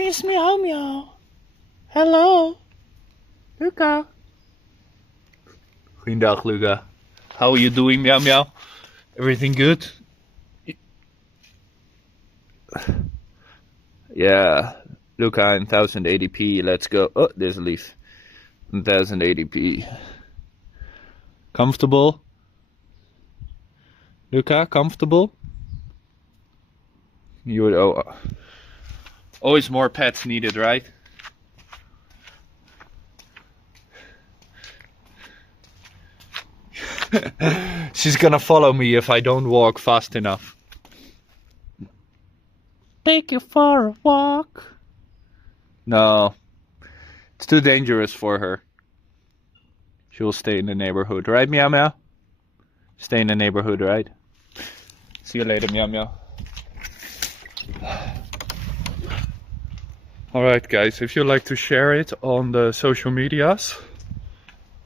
Miss Meow Meow. Hello. Luca. Goedendag, Luca. How are you doing, Meow Meow? Everything good? Yeah, Luca in 1080p. Let's go. Oh, there's a leaf. In 1080p. Comfortable? Luca, comfortable? You would. Oh, always more pets needed, right? She's gonna follow me if I don't walk fast enough. Take you for a walk. No, it's too dangerous for her. She will stay in the neighborhood, right, Meow Meow? Stay in the neighborhood, right? See you later, Meow Meow. Alright guys, if you'd like to share it on the social medias,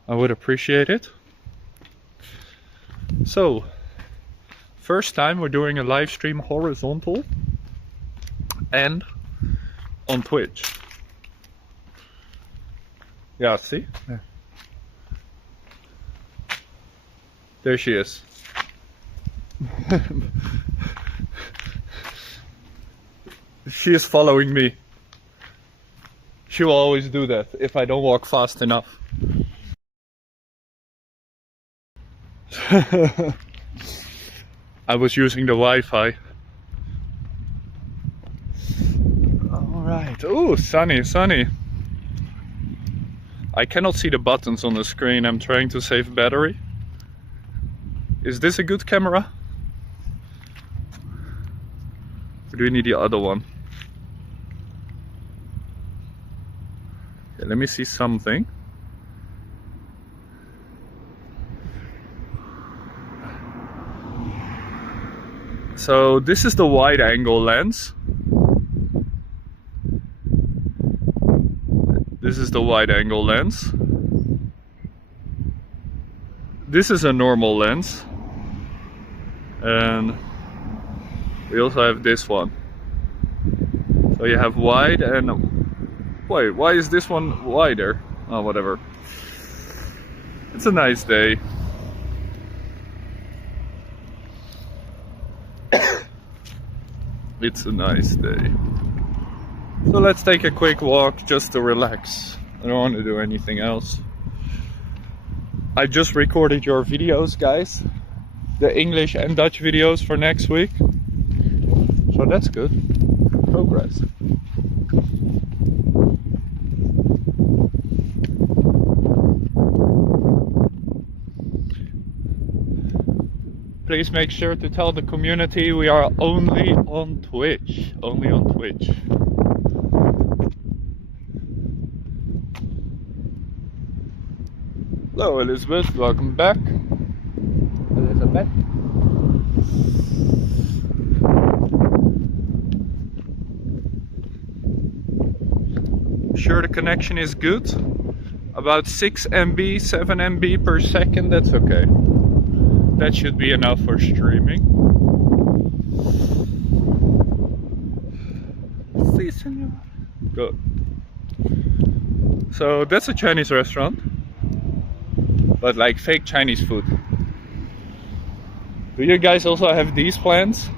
I would appreciate it. So, first time we're doing a live stream horizontal and on Twitch. Yeah, see? There she is. She is following me. She will always do that if I don't walk fast enough. I was using the Wi-Fi. Alright. Oh, sunny, sunny. I cannot see the buttons on the screen. I'm trying to save battery. Is this a good camera? Or do we need the other one? Okay, let me see something. So this is the wide angle lens. This is the wide angle lens. This is a normal lens. And we also have this one. So you have wide and... Wait, why is this one wider? Oh, whatever. It's a nice day. It's a nice day. So let's take a quick walk just to relax. I don't want to do anything else. I just recorded your videos, guys. The English and Dutch videos for next week. So that's good. Progress. Please make sure to tell the community we are only on Twitch. Only on Twitch. Hello Elizabeth, welcome back. Elizabeth. Sure the connection is good. About 6 MB, 7 MB per second, that's okay. That should be enough for streaming. Si, senor. Good. So that's a Chinese restaurant, but like fake Chinese food. Do you guys also have these plants?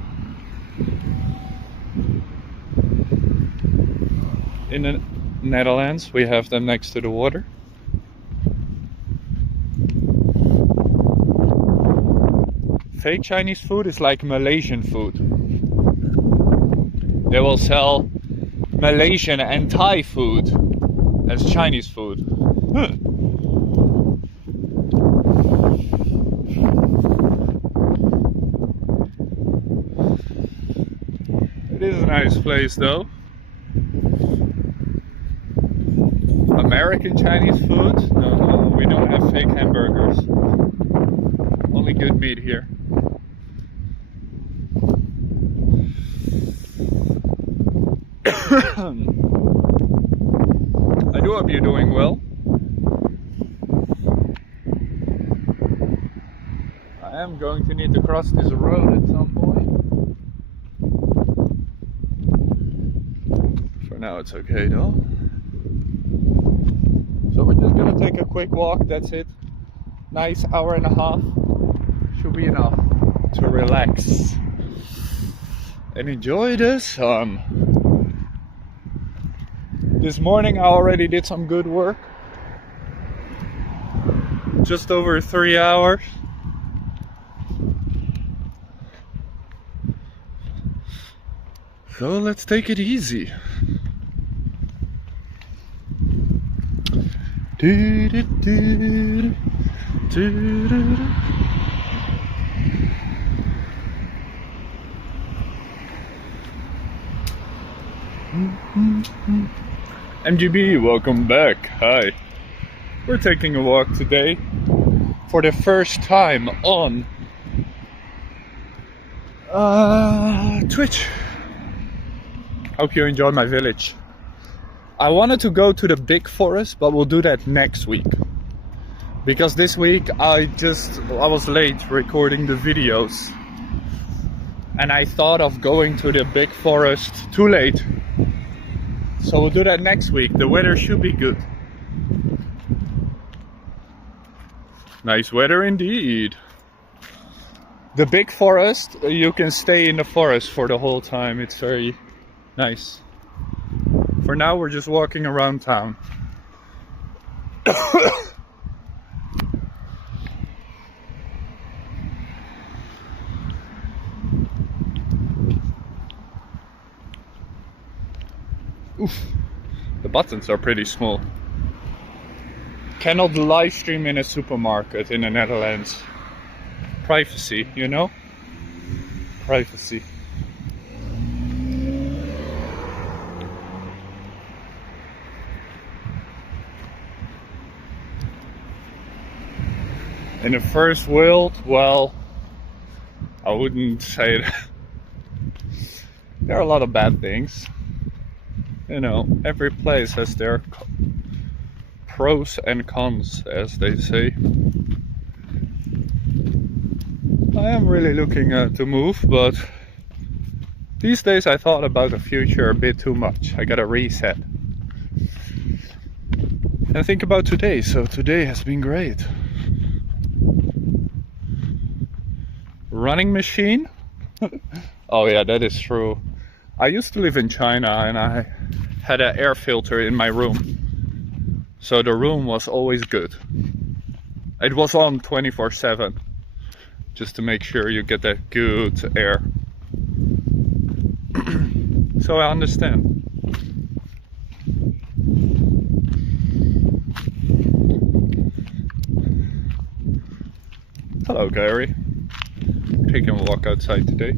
In the Netherlands, we have them next to the water. Fake Chinese food is like Malaysian food. They will sell Malaysian and Thai food as Chinese food. It is a nice place though. American Chinese food? No, we don't have fake hamburgers. Only good meat here. I do hope you're doing well. I am going to need to cross this road at some point. For Now it's okay though. So we're just gonna take a quick walk, that's it. Nice hour and a half. Should be enough to relax and enjoy the sun. This morning I already did some good work. Just over 3 hours. So let's take it easy. MGB, welcome back. Hi. We're taking a walk today for the first time on Twitch. Hope you enjoy my village. I wanted to go to the big forest, but we'll do that next week. Because this week I was late recording the videos. And I thought of going to the big forest too late. So we'll do that next week. The weather should be good. Nice weather indeed. The big forest, you can stay in the forest for the whole time. It's very nice. For now we're just walking around town. Oof, the buttons are pretty small. Cannot live stream in a supermarket in the Netherlands. Privacy, you know? Privacy. In the first world, well, I wouldn't say that. There are a lot of bad things. You know, every place has their pros and cons, as they say. I am really looking to move, but these days I thought about the future a bit too much. I gotta reset. And think about today, so today has been great. Running machine? Oh yeah, that is true. I used to live in China and I had an air filter in my room. So the room was always good. It was on 24/7. Just to make sure you get that good air. So I understand. Hello Gary. Taking a walk outside today.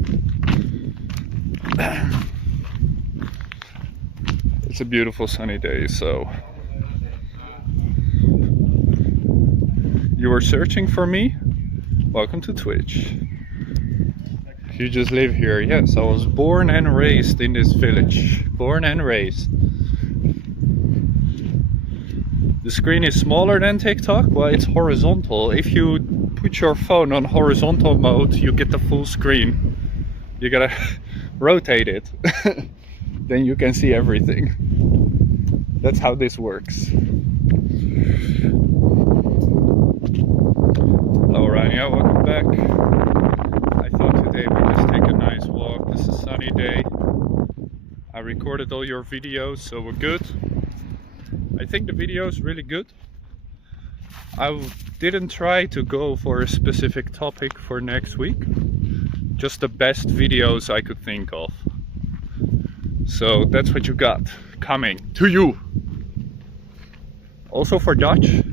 It's a beautiful sunny day, so you were searching for me? Welcome to Twitch. You just live here. Yes, I was born and raised in this village. Born and raised. The screen is smaller than TikTok. Well, it's horizontal. If you put your phone on horizontal mode, you get the full screen. You gotta rotate it. Then you can see everything. That's how this works. Hello Rania, welcome back. I thought today we'd just take a nice walk. This is a sunny day. I recorded all your videos, so we're good. I think the video is really good. I didn't try to go for a specific topic for next week. Just the best videos I could think of. So that's what you got coming to you. Also for Dutch,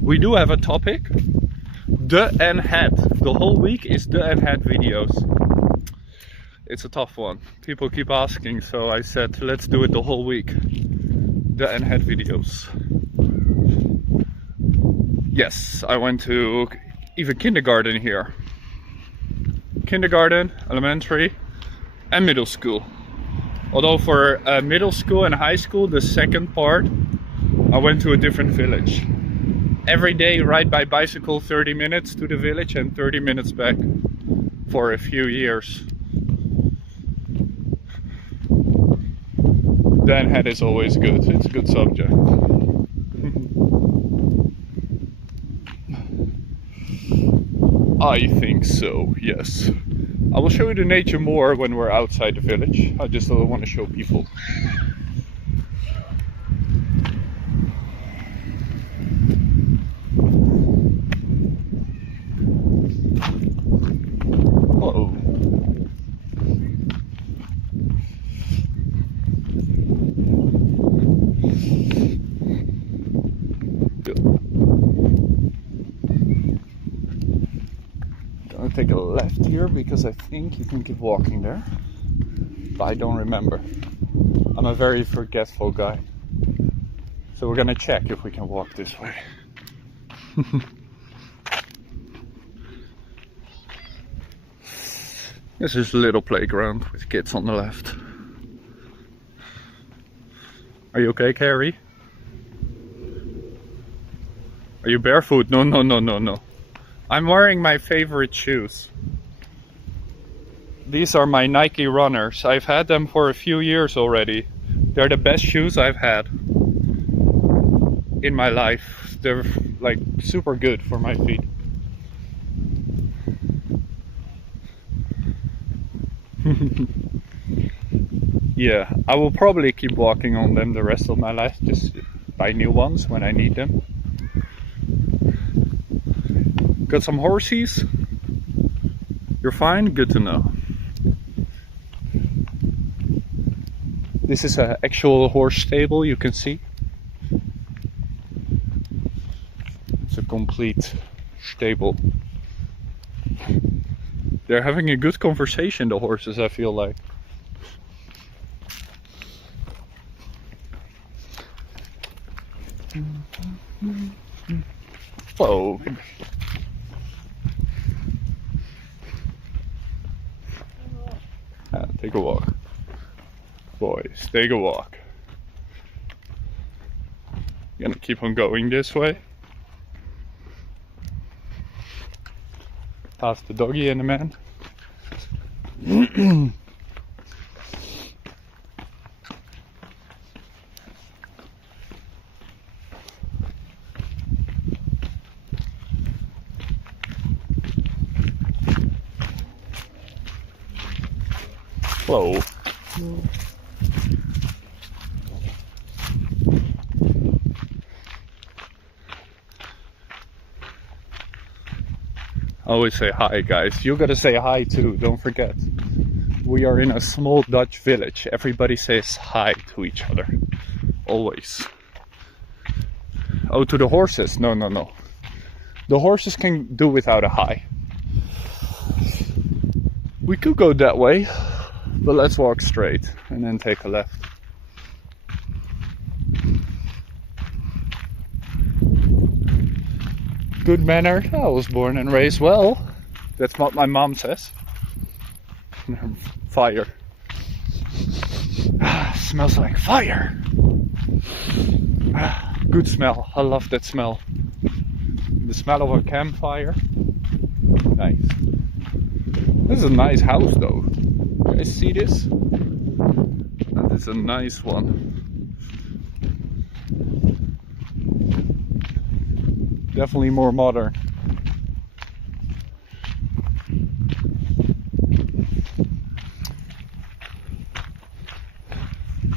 we do have a topic. De en het. The whole week is de en het videos. It's a tough one. People keep asking, so I said let's do it the whole week. De en het videos. Yes, I went to even kindergarten here. Kindergarten, elementary and middle school. Although for middle school and high school, the second part, I went to a different village. Every day ride by bicycle 30 minutes to the village and 30 minutes back for a few years. Dan head is always good. It's a good subject. I think so, yes. I will show you the nature more when we're outside the village. I just don't want to show people. Whoa. Gonna take a left here because I think you can keep walking there. But I don't remember. I'm a very forgetful guy. So we're gonna check if we can walk this way. This is a little playground with kids on the left. Are you okay, Carrie? Are you barefoot? No, no, no, no, no. I'm wearing my favorite shoes. These are my Nike runners. I've had them for a few years already. They're the best shoes I've had in my life. They're like super good for my feet. Yeah, I will probably keep walking on them the rest of my life, just buy new ones when I need them. Got some horsies? You're fine? Good to know. This is an actual horse stable, you can see. It's a complete stable. They're having a good conversation, the horses, I feel like. Whoa. Take a walk. Boys, take a walk. Gonna keep on going this way. Past the doggy and the man. Whoa. I always say hi, guys. You gotta say hi too, don't forget. We are in a small Dutch village. Everybody says hi to each other. Always. Oh, to the horses? No, no, no. The horses can do without a hi. We could go that way, but let's walk straight and then take a left. Good mannered. I was born and raised well. That's what my mom says. Fire. Smells like fire. Good smell. I love that smell. The smell of a campfire. Nice. This is a nice house though. You guys see this? That is a nice one. Definitely more modern.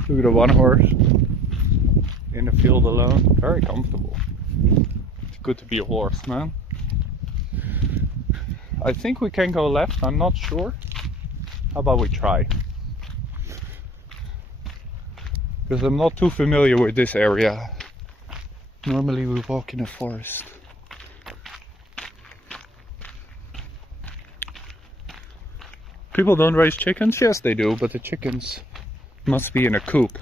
Look at the one horse in the field alone. Very comfortable. It's good to be a horse, man. I think we can go left, I'm not sure. How about we try? Because I'm not too familiar with this area. Normally we walk in a forest. People don't raise chickens? Yes they do, but the chickens must be in a coop.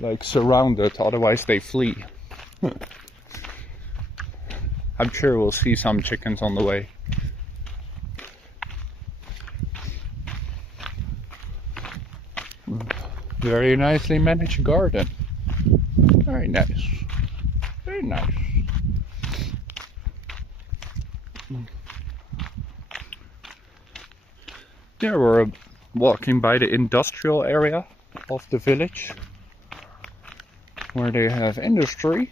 Like surrounded, otherwise they flee. I'm sure we'll see some chickens on the way. Very nicely managed garden. Very nice. Very nice. Yeah, we're walking by the industrial area of the village where they have industry.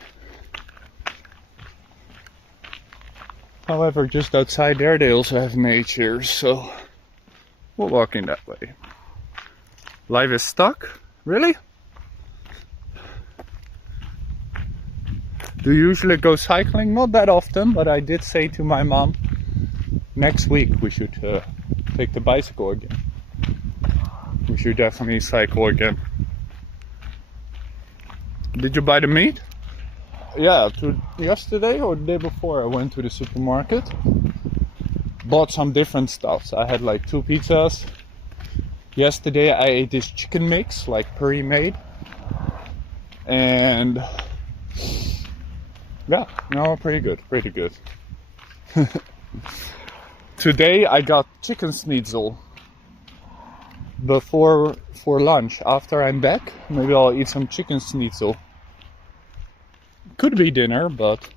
However, just outside there they also have nature, so we're walking that way. Life is stuck? Really? Do you usually go cycling? Not that often, but I did say to my mom, next week we should take the bicycle again. We should definitely cycle again. Did you buy the meat? Yeah, yesterday or the day before I went to the supermarket. Bought some different stuff. So I had like 2 pizzas. Yesterday I ate this chicken mix, like pre-made. And yeah, no, pretty good. Today I got chicken schnitzel for lunch. After I'm back, maybe I'll eat some chicken schnitzel. Could be dinner, but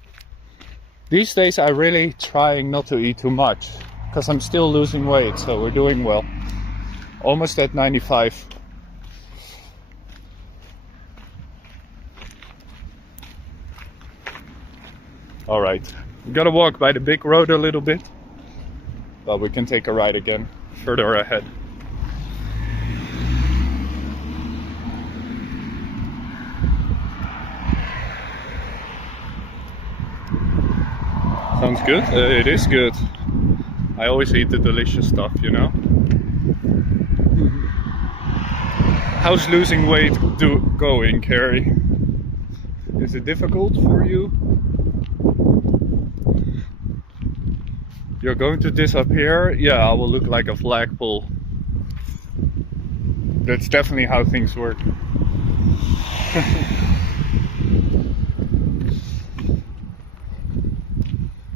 these days I'm really trying not to eat too much because I'm still losing weight, so we're doing well. Almost at 95. Alright, we gotta walk by the big road a little bit, but we can take a ride again further ahead. Sounds good? It is good. I always eat the delicious stuff, you know? How's losing weight going, Carrie? Is it difficult for you? You're going to disappear? Yeah, I will look like a flagpole. That's definitely how things work.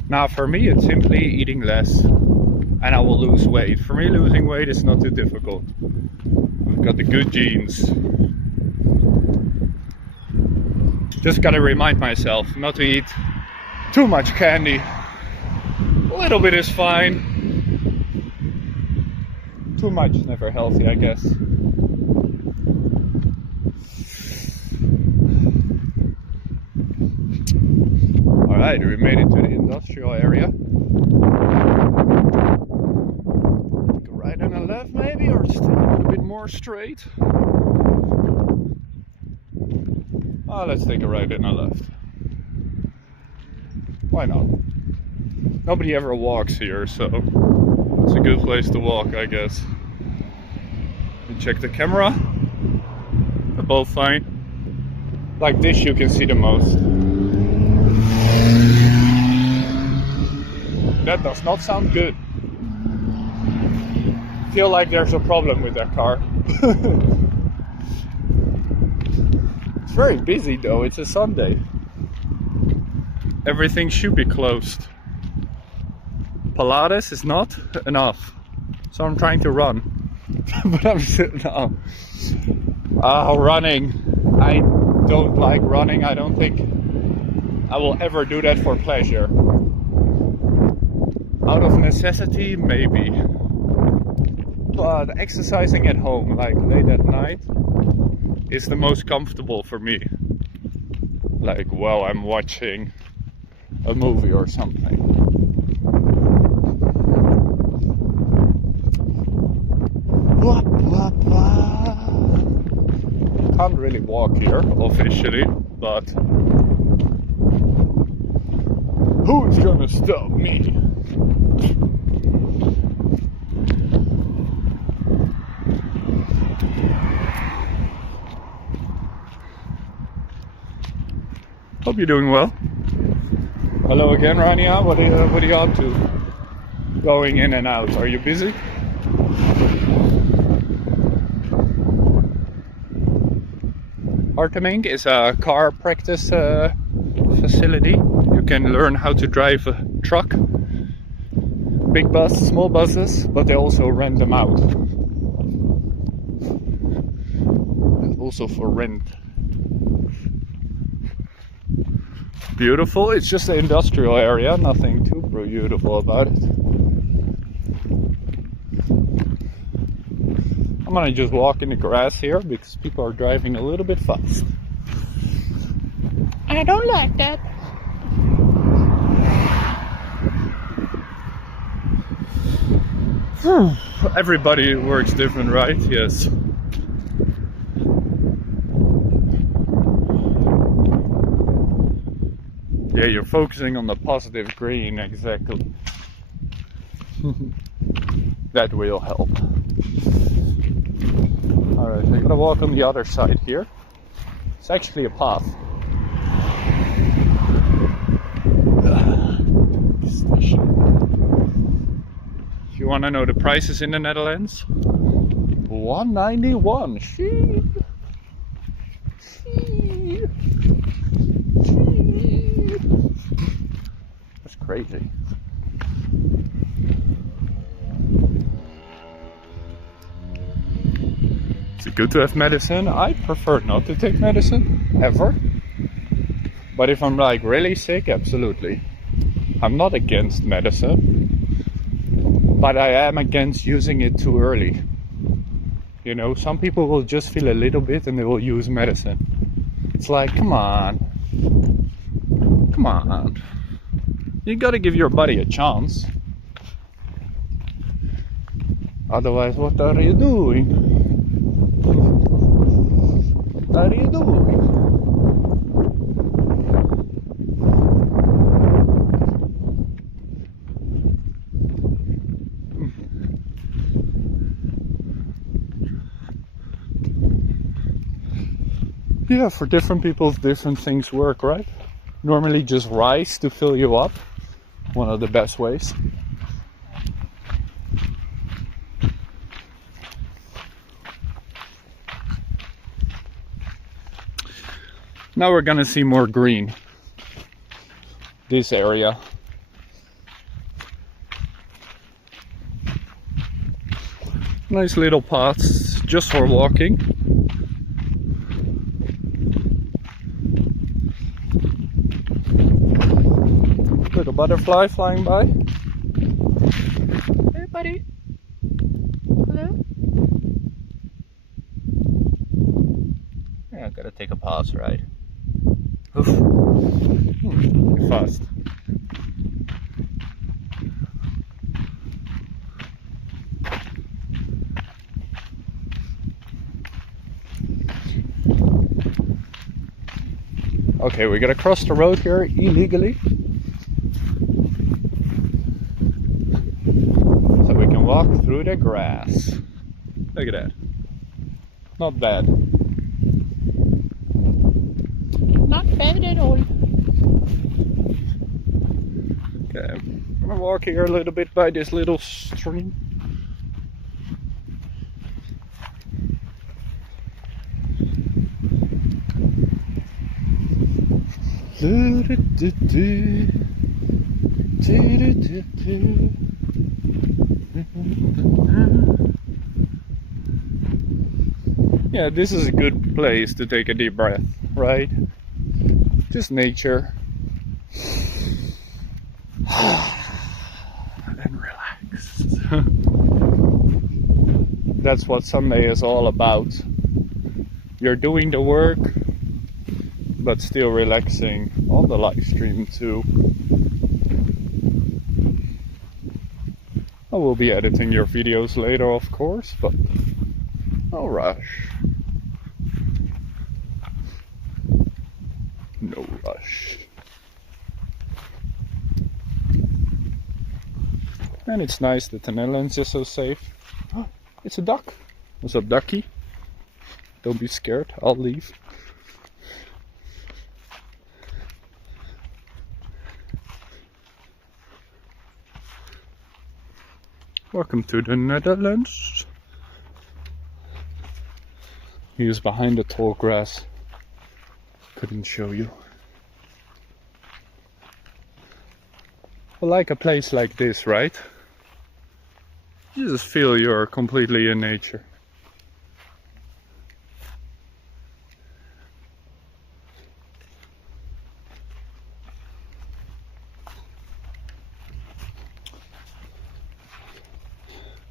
Now for me it's simply eating less and I will lose weight. For me losing weight is not too difficult. I've got the good genes. Just gotta remind myself not to eat too much candy. A little bit is fine. Too much is never healthy, I guess. Alright, we made it to the industrial area. Take a right and a left maybe, or stay a little bit more straight. Oh, let's take a right and a left. Why not? Nobody ever walks here, so it's a good place to walk, I guess. You check the camera. They're both fine. Like this you can see the most. That does not sound good. I feel like there's a problem with that car. It's very busy though, it's a Sunday. Everything should be closed. Pilates is not enough. So I'm trying to run. But I'm sitting now. Running. I don't like running. I don't think I will ever do that for pleasure. Out of necessity, maybe. But exercising at home, like late at night, is the most comfortable for me. Like while I'm watching a movie or something. Blah, blah, blah. Can't really walk here officially, but who's gonna stop me? Hope you're doing well. Hello again, Rania. What are you up to? Going in and out. Are you busy? Hartemink is a car practice facility. You can learn how to drive a truck, big bus, small buses, but they also rent them out. And also for rent. Beautiful, it's just an industrial area, nothing too beautiful about it. I'm gonna just walk in the grass here because people are driving a little bit fast. I don't like that. Everybody works different, right? Yes. Yeah, you're focusing on the positive green, exactly. That will help. Alright, I'm gonna walk on the other side here. It's actually a path. If you wanna know the prices in the Netherlands, $1.91. Shit. That's crazy. Is it good to have medicine? I prefer not to take medicine, ever. But if I'm like really sick, absolutely. I'm not against medicine, but I am against using it too early. You know, some people will just feel a little bit and they will use medicine. It's like, come on. Come on. You gotta give your body a chance. Otherwise, what are you doing? What are you doing? Yeah, for different people, different things work, right? Normally just rice to fill you up. One of the best ways. Now we're gonna see more green. This area. Nice little paths just for walking. Little butterfly flying by. Hey buddy. Hello? Yeah, I gotta take a pause, right? Oof. Fast. Okay, we gotta cross the road here illegally. So we can walk through the grass. Look at that. Not bad. Not bad at all. Okay, I'm gonna walk here a little bit by this little stream. Yeah, this is a good place to take a deep breath, right? Just nature. And relax. That's what Sunday is all about. You're doing the work, but still relaxing on the live stream too. I will be editing your videos later, of course, but no rush. No rush. And it's nice that the Netherlands is so safe. Oh, it's a duck. What's up, ducky? Don't be scared, I'll leave. Welcome to the Netherlands. He is behind the tall grass. Couldn't show you. I like a place like this, right? You just feel you're completely in nature.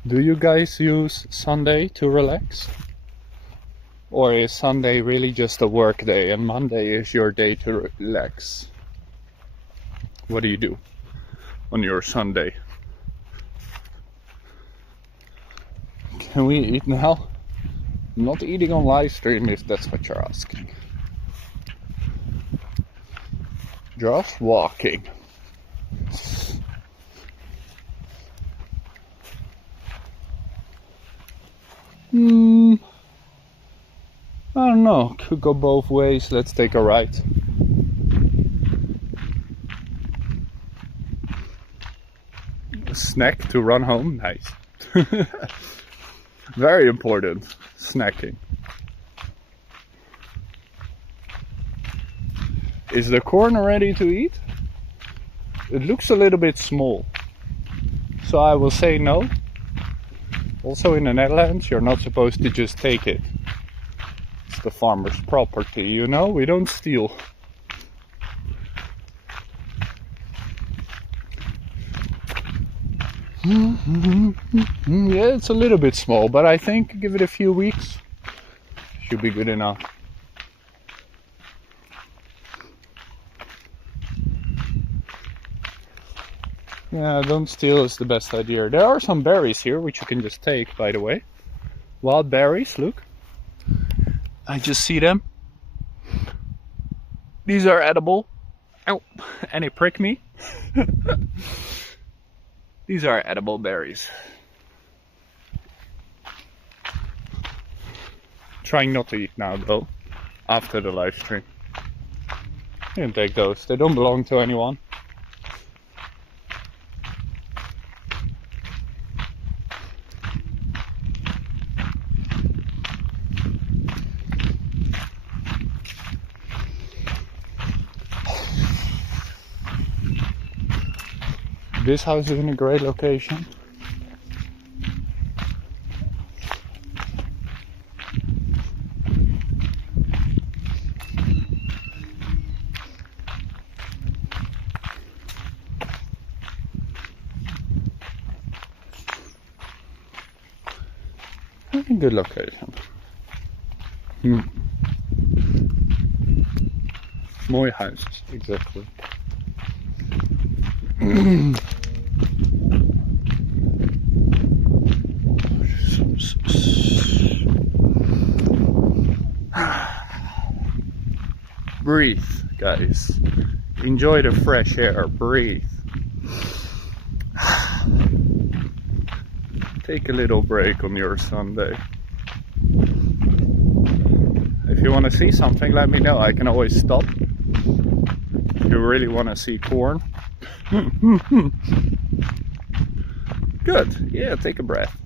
Do you guys use Sunday to relax? Or is Sunday really just a work day and Monday is your day to relax? What do you do on your Sunday? Can we eat now? I'm not eating on live stream if that's what you're asking. Just walking. I don't know, could go both ways. Let's take a right. A snack to run home, nice. Very important, snacking. Is the corn ready to eat? It looks a little bit small, so I will say no. Also in the Netherlands, you're not supposed to just take it. It's the farmer's property, you know, we don't steal. Yeah, it's a little bit small, but I think give it a few weeks, should be good enough. Yeah, don't steal is the best idea. There are some berries here, which you can just take, by the way. Wild berries, look. I just see them. These are edible. Ow, and they prick me. These are edible berries. Trying not to eat now though, after the live stream. You can take those, they don't belong to anyone. This house is in a great location. Good location. Mooie huizen, exactly. Breathe, guys. Enjoy the fresh air. Breathe. Take a little break on your Sunday. If you want to see something, let me know. I can always stop. If you really want to see corn. Good. Yeah, take a breath.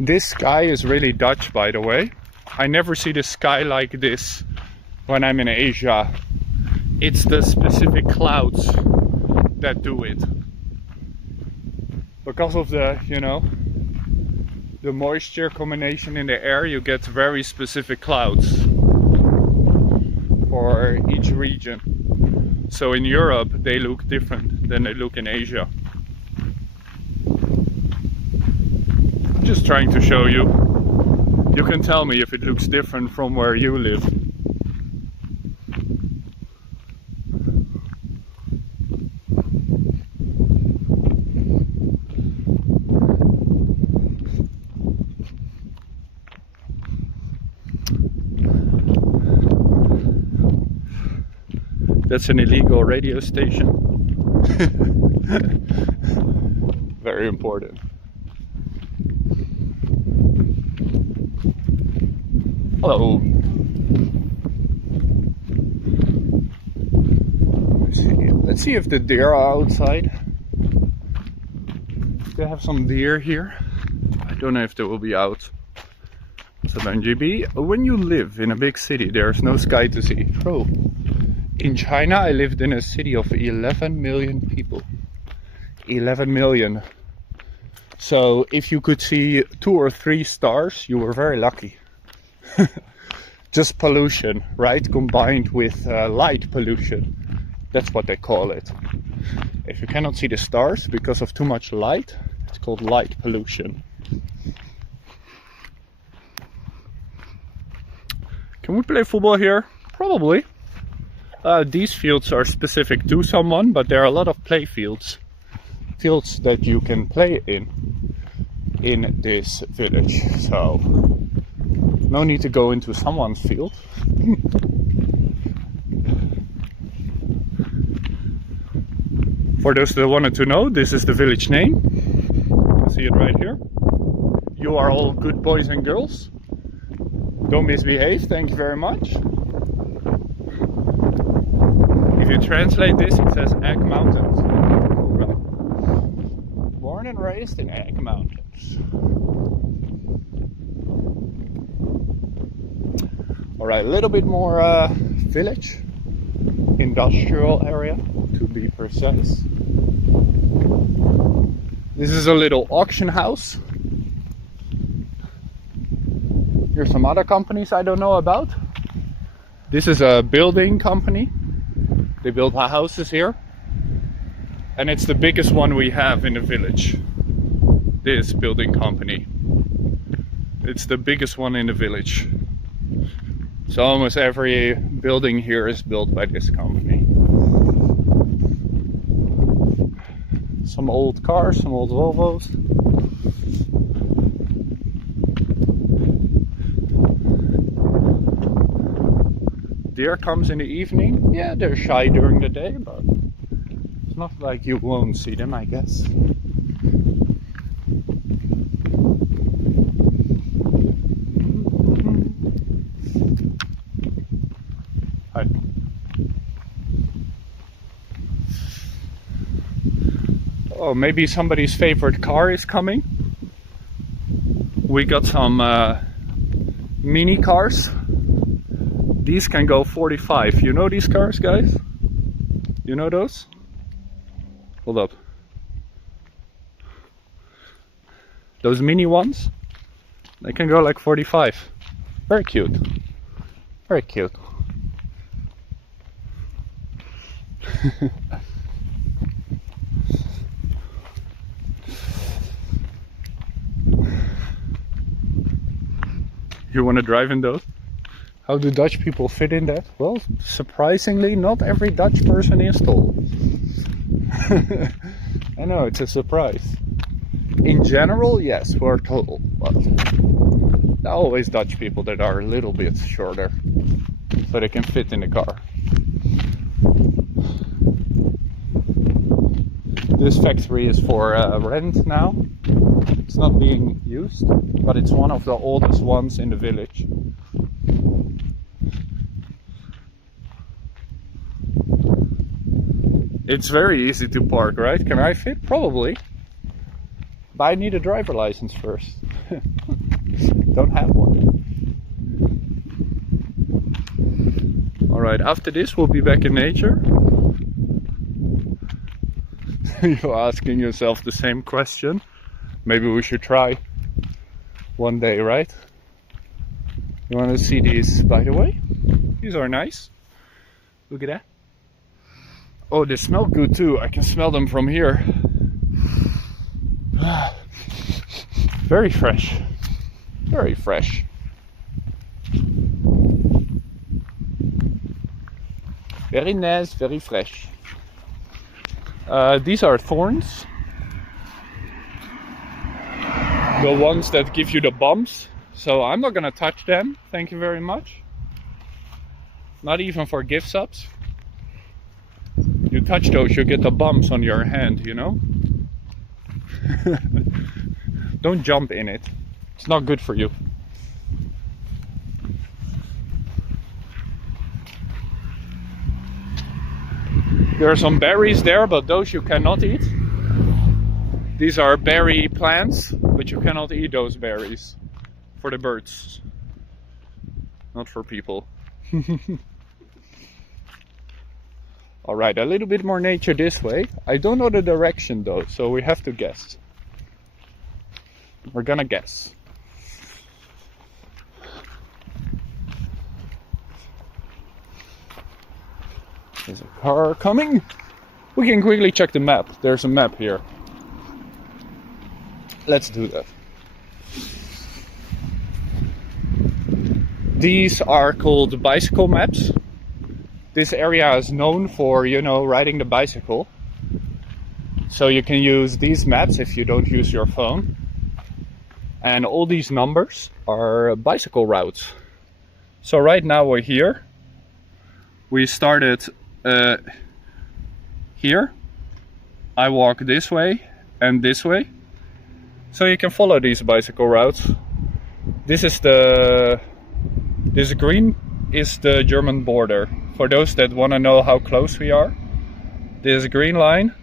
This sky is really Dutch, by the way. I never see the sky like this when I'm in Asia. It's the specific clouds that do it. Because of the, you know, the moisture combination in the air, you get very specific clouds for each region. So in Europe, they look different than they look in Asia. I'm just trying to show you. You can tell me if it looks different from where you live. That's an illegal radio station. Very important. Hello. Let's see if the deer are outside. They have some deer here. I don't know if they will be out. So then GB, when you live in a big city, there's no sky to see. Oh. In China, I lived in a city of 11 million people. 11 million. So if you could see 2 or 3 stars, you were very lucky. Just pollution, right? Combined with light pollution. That's what they call it. If you cannot see the stars because of too much light, it's called light pollution. Can we play football here? Probably. These fields are specific to someone, but there are a lot of play fields. Fields that you can play in this village. So, no need to go into someone's field. For those that wanted to know, this is the village name. You can see it right here. You are all good boys and girls. Don't misbehave, thank you very much. If you translate this, it says Egg Mountains. Right. Born and raised in Egg Mountains. Alright, a little bit more village, industrial area to be precise. This is a little auction house. Here's some other companies I don't know about. This is a building company. They build houses here. And it's the biggest one we have in the village. This building company. It's the biggest one in the village. So almost every building here is built by this company. Some old cars, some old Volvos. Deer comes in the evening. Yeah, they're shy during the day, but it's not like you won't see them, I guess. Hi. Oh, maybe somebody's favorite car is coming. We got some mini cars. These can go 45. You know these cars, guys? You know those? Hold up. Those mini ones? They can go like 45. Very cute. Very cute. You want to drive in those? How do Dutch people fit in that? Well, surprisingly, not every Dutch person is tall. I know, it's a surprise. In general, yes, we're tall, but there are always Dutch people that are a little bit shorter, so they can fit in the car. This factory is for rent now. It's not being used, but it's one of the oldest ones in the village. It's very easy to park, right? Can I fit? Probably. But I need a driver license first. Don't have one. Alright, after this we'll be back in nature. You're asking yourself the same question. Maybe we should try one day, right? You want to see these, by the way? These are nice. Look at that. Oh, they smell good too. I can smell them from here. Very fresh. Very fresh. Very nice, very fresh. These are thorns. The ones that give you the bumps. So I'm not gonna touch them. Thank you very much. Not even for gift subs. You touch those, you get the bumps on your hand, you know? Don't jump in it. It's not good for you. There are some berries there, but those you cannot eat. These are berry plants, but you cannot eat those berries. For the birds. Not for people. Alright, a little bit more nature this way. I don't know the direction though, so we have to guess. We're gonna guess. There's a car coming. We can quickly check the map. There's a map here. Let's do that. These are called bicycle maps. This area is known for, you know, riding the bicycle. So you can use these maps if you don't use your phone. And all these numbers are bicycle routes. So right now we're here. We started here. I walk this way and this way. So you can follow these bicycle routes. This green is the German border. For those that want to know how close we are, this green line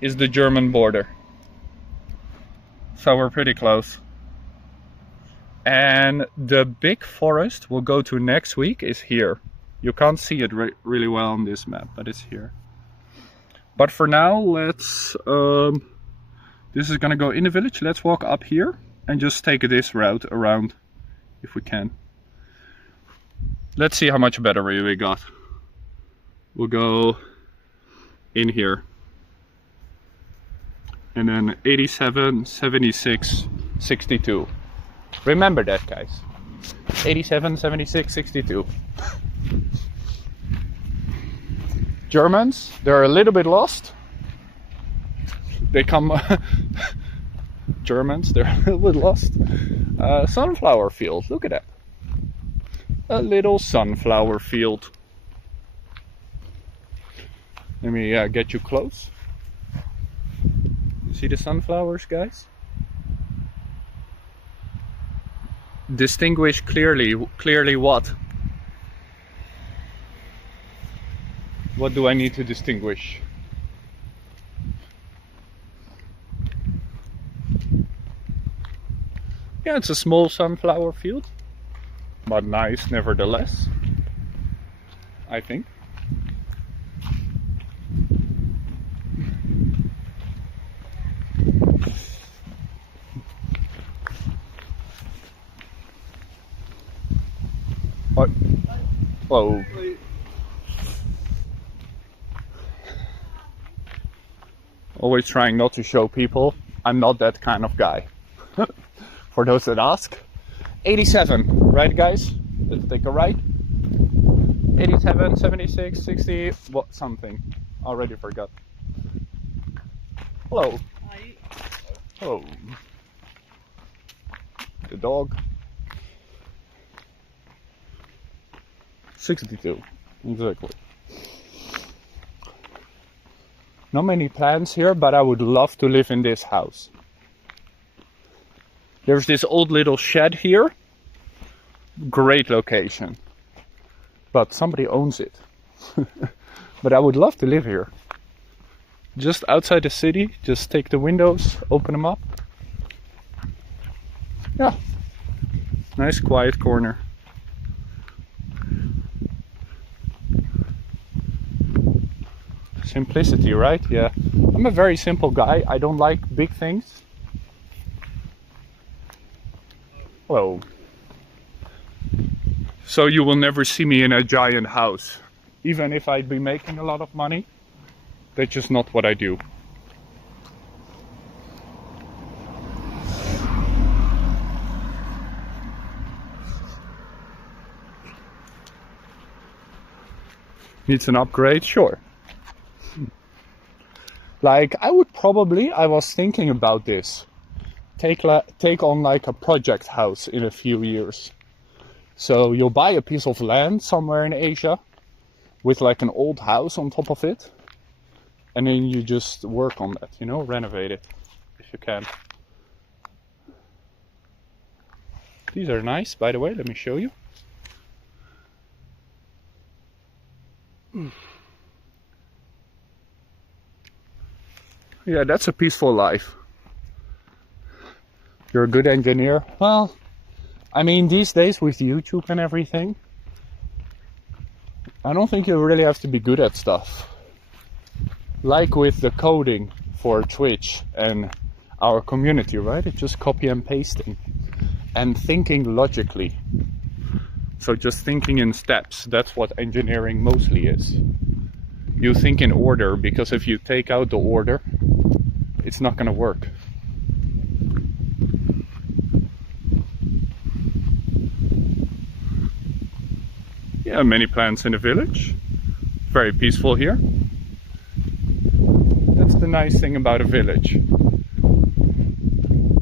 is the German border. So we're pretty close. And the big forest we'll go to next week is here. You can't see it really well on this map, but it's here. But for now, let's... this is gonna go in the village. Let's walk up here and just take this route around if we can. Let's see how much battery we got. We'll go in here. And then 87, 76, 62. Remember that, guys. 87, 76, 62. Germans, they're a little bit lost. They come... Germans, they're a little bit lost. Sunflower field, look at that. A little sunflower field. Let me get you close. You see the sunflowers, guys? Distinguish clearly what? What do I need to distinguish? Yeah, it's a small sunflower field, but nice nevertheless, I think. What? Whoa. Always trying not to show people. I'm not that kind of guy. For those that ask. 87, right guys? Let's take a right. 87, 76, 60, what something. Already forgot. Hello. Hi. Oh. The dog. 62, exactly. Not many plants here, but I would love to live in this house. There's this old little shed here. Great location. But somebody owns it. But I would love to live here. Just outside the city, just take the windows, open them up. Yeah. Nice quiet corner. Simplicity, right? Yeah. I'm a very simple guy. I don't like big things. Whoa. So you will never see me in a giant house. Even if I'd be making a lot of money. That's just not what I do. Needs an upgrade? Sure. Like, I was thinking about this. Take on like a project house in a few years. So you'll buy a piece of land somewhere in Asia with like an old house on top of it. And then you just work on that, you know, renovate it if you can. These are nice, by the way, let me show you. Yeah, that's a peaceful life. You're a good engineer. Well, I mean, these days with YouTube and everything, I don't think you really have to be good at stuff. Like with the coding for Twitch and our community, right? It's just copy and pasting and thinking logically. So just thinking in steps, that's what engineering mostly is. you think in order, because if you take out the order, it's not gonna work. Yeah, many plants in the village. Very peaceful here. That's the nice thing about a village.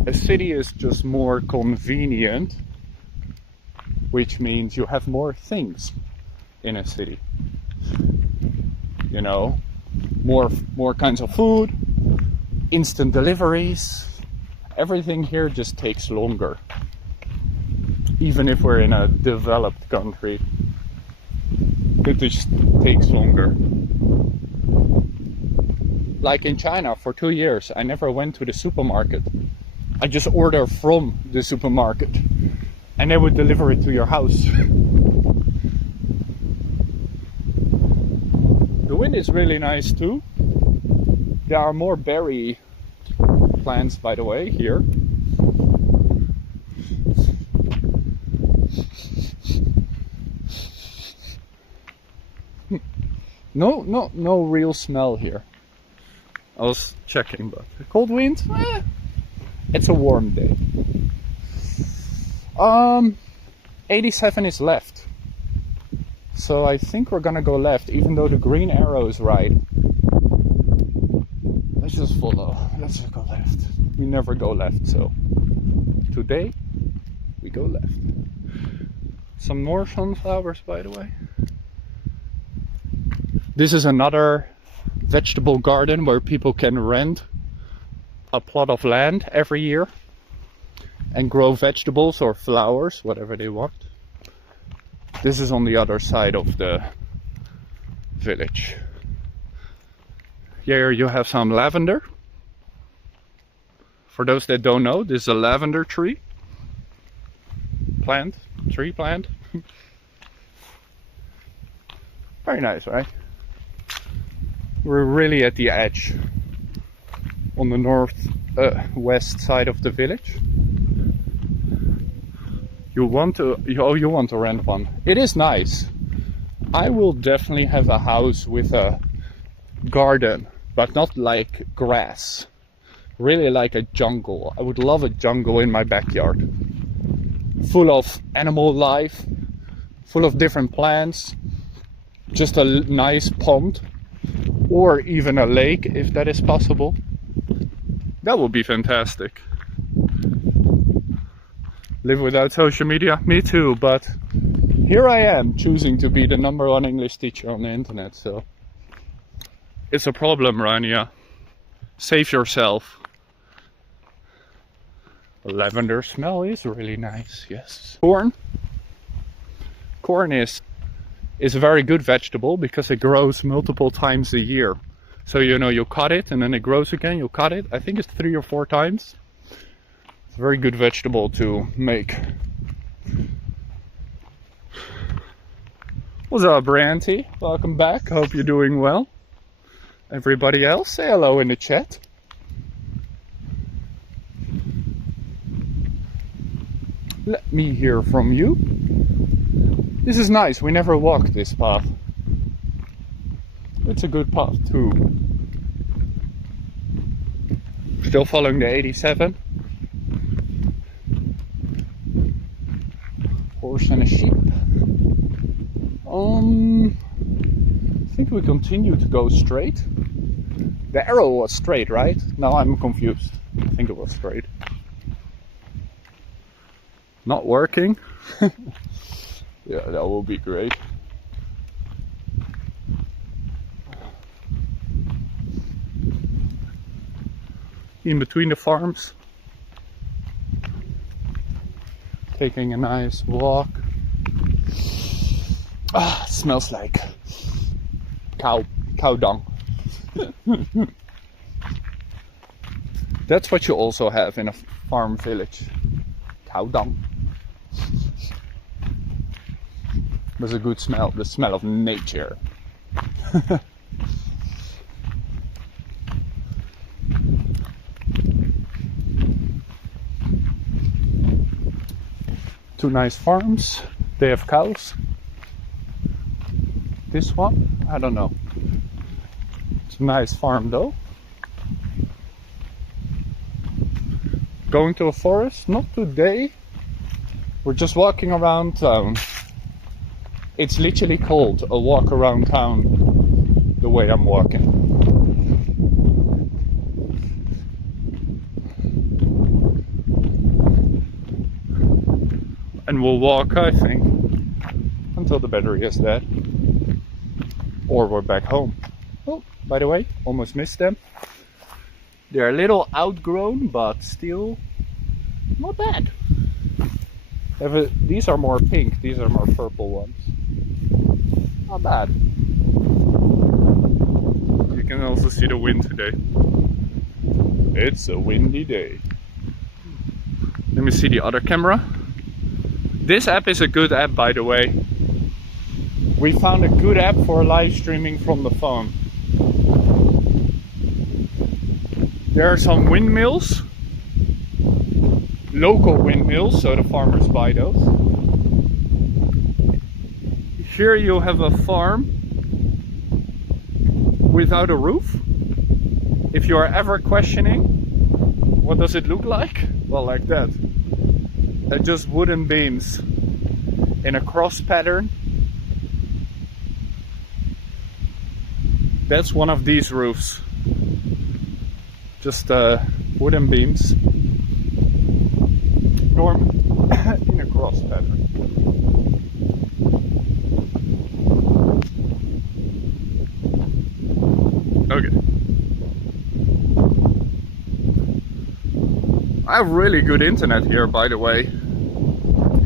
A city is just more convenient, which means you have more things in a city. You know, more kinds of food, instant deliveries. Everything here just takes longer. Even if we're in a developed country, it just takes longer. Like in China, for 2 years, I never went to the supermarket. I just order from the supermarket and they would deliver it to your house. The wind is really nice too. There are more berry plants, by the way, here. No real smell here. I was checking, but cold wind? It's a warm day. 87 is left. So I think we're gonna go left, even though the green arrow is right. Let's just follow. Let's just go left. We never go left, so today we go left. Some more sunflowers, by the way. This is another vegetable garden where people can rent a plot of land every year and grow vegetables or flowers, whatever they want. This is on the other side of the village. Here you have some lavender. For those that don't know, this is a lavender tree plant. Very nice, right? We're really at the edge on the west side of the village. You want to rent one. It is nice. I will definitely have a house with a garden, but not like grass. Really like a jungle. I would love a jungle in my backyard. Full of animal life, full of different plants. Just a nice pond. Or even a lake, if that is possible. That would be fantastic. Live without social media? Me too, but here I am choosing to be the #1 English teacher on the internet, so it's a problem, Rania. Save yourself. The lavender smell is really nice, yes. Corn. Corn is a very good vegetable because it grows multiple times a year. So you know, you cut it and then it grows again, you cut it. I think it's 3 or 4 times. It's a very good vegetable to make. What's up, Branty? Welcome back. Hope you're doing well. Everybody else, say hello in the chat. Let me hear from you. This is nice. We never walked this path. It's a good path too. Still following the 87. Horse and a sheep. I think we continue to go straight. The arrow was straight, right? Now I'm confused. I think it was straight. Not working? Yeah, that will be great. In between the farms. Taking a nice walk. Ah, it smells like cow dung. That's what you also have in a farm village. Cow dung. There's a good smell, the smell of nature. Two nice farms. They have cows. This one? I don't know. a nice farm though. Going to a forest? Not today. We're just walking around town. It's literally called a walk around town the way I'm walking. And we'll walk, I think, until the battery is dead. Or we're back home. Oh, by the way, almost missed them. They're a little outgrown, but still not bad. These are more pink, these are more purple ones. Not bad. You can also see the wind today. It's a windy day. Let me see the other camera. This app is a good app, by the way. We found a good app for live streaming from the phone. There are some windmills, local windmills, so the farmers buy those. Here you have a farm without a roof. If you are ever questioning, what does it look like? Well, like that. They're just wooden beams in a cross pattern. That's one of these roofs. Just wooden beams. In a cross pattern. Okay. I have really good internet here, by the way.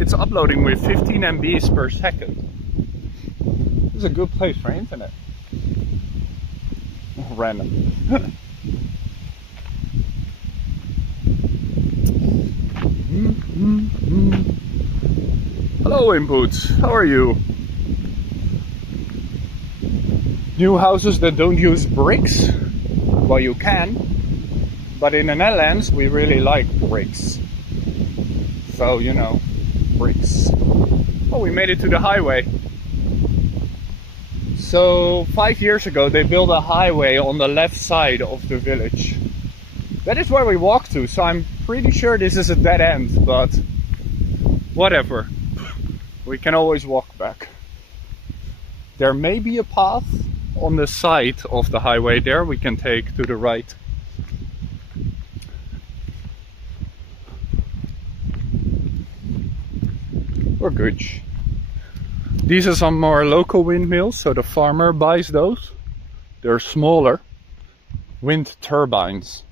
It's uploading with 15 MBs per second. This is a good place for internet. Random. Hello inputs, how are you? New houses that don't use bricks? Well, you can, but in the Netherlands we really like bricks. So, you know, bricks. Oh, we made it to the highway. So 5 years ago they built a highway on the left side of the village. That is where we walked to, so I'm pretty sure this is a dead end, but whatever. We can always walk back. There may be a path on the side of the highway there we can take to the right. Or good. These are some more local windmills, so the farmer buys those. They're smaller wind turbines.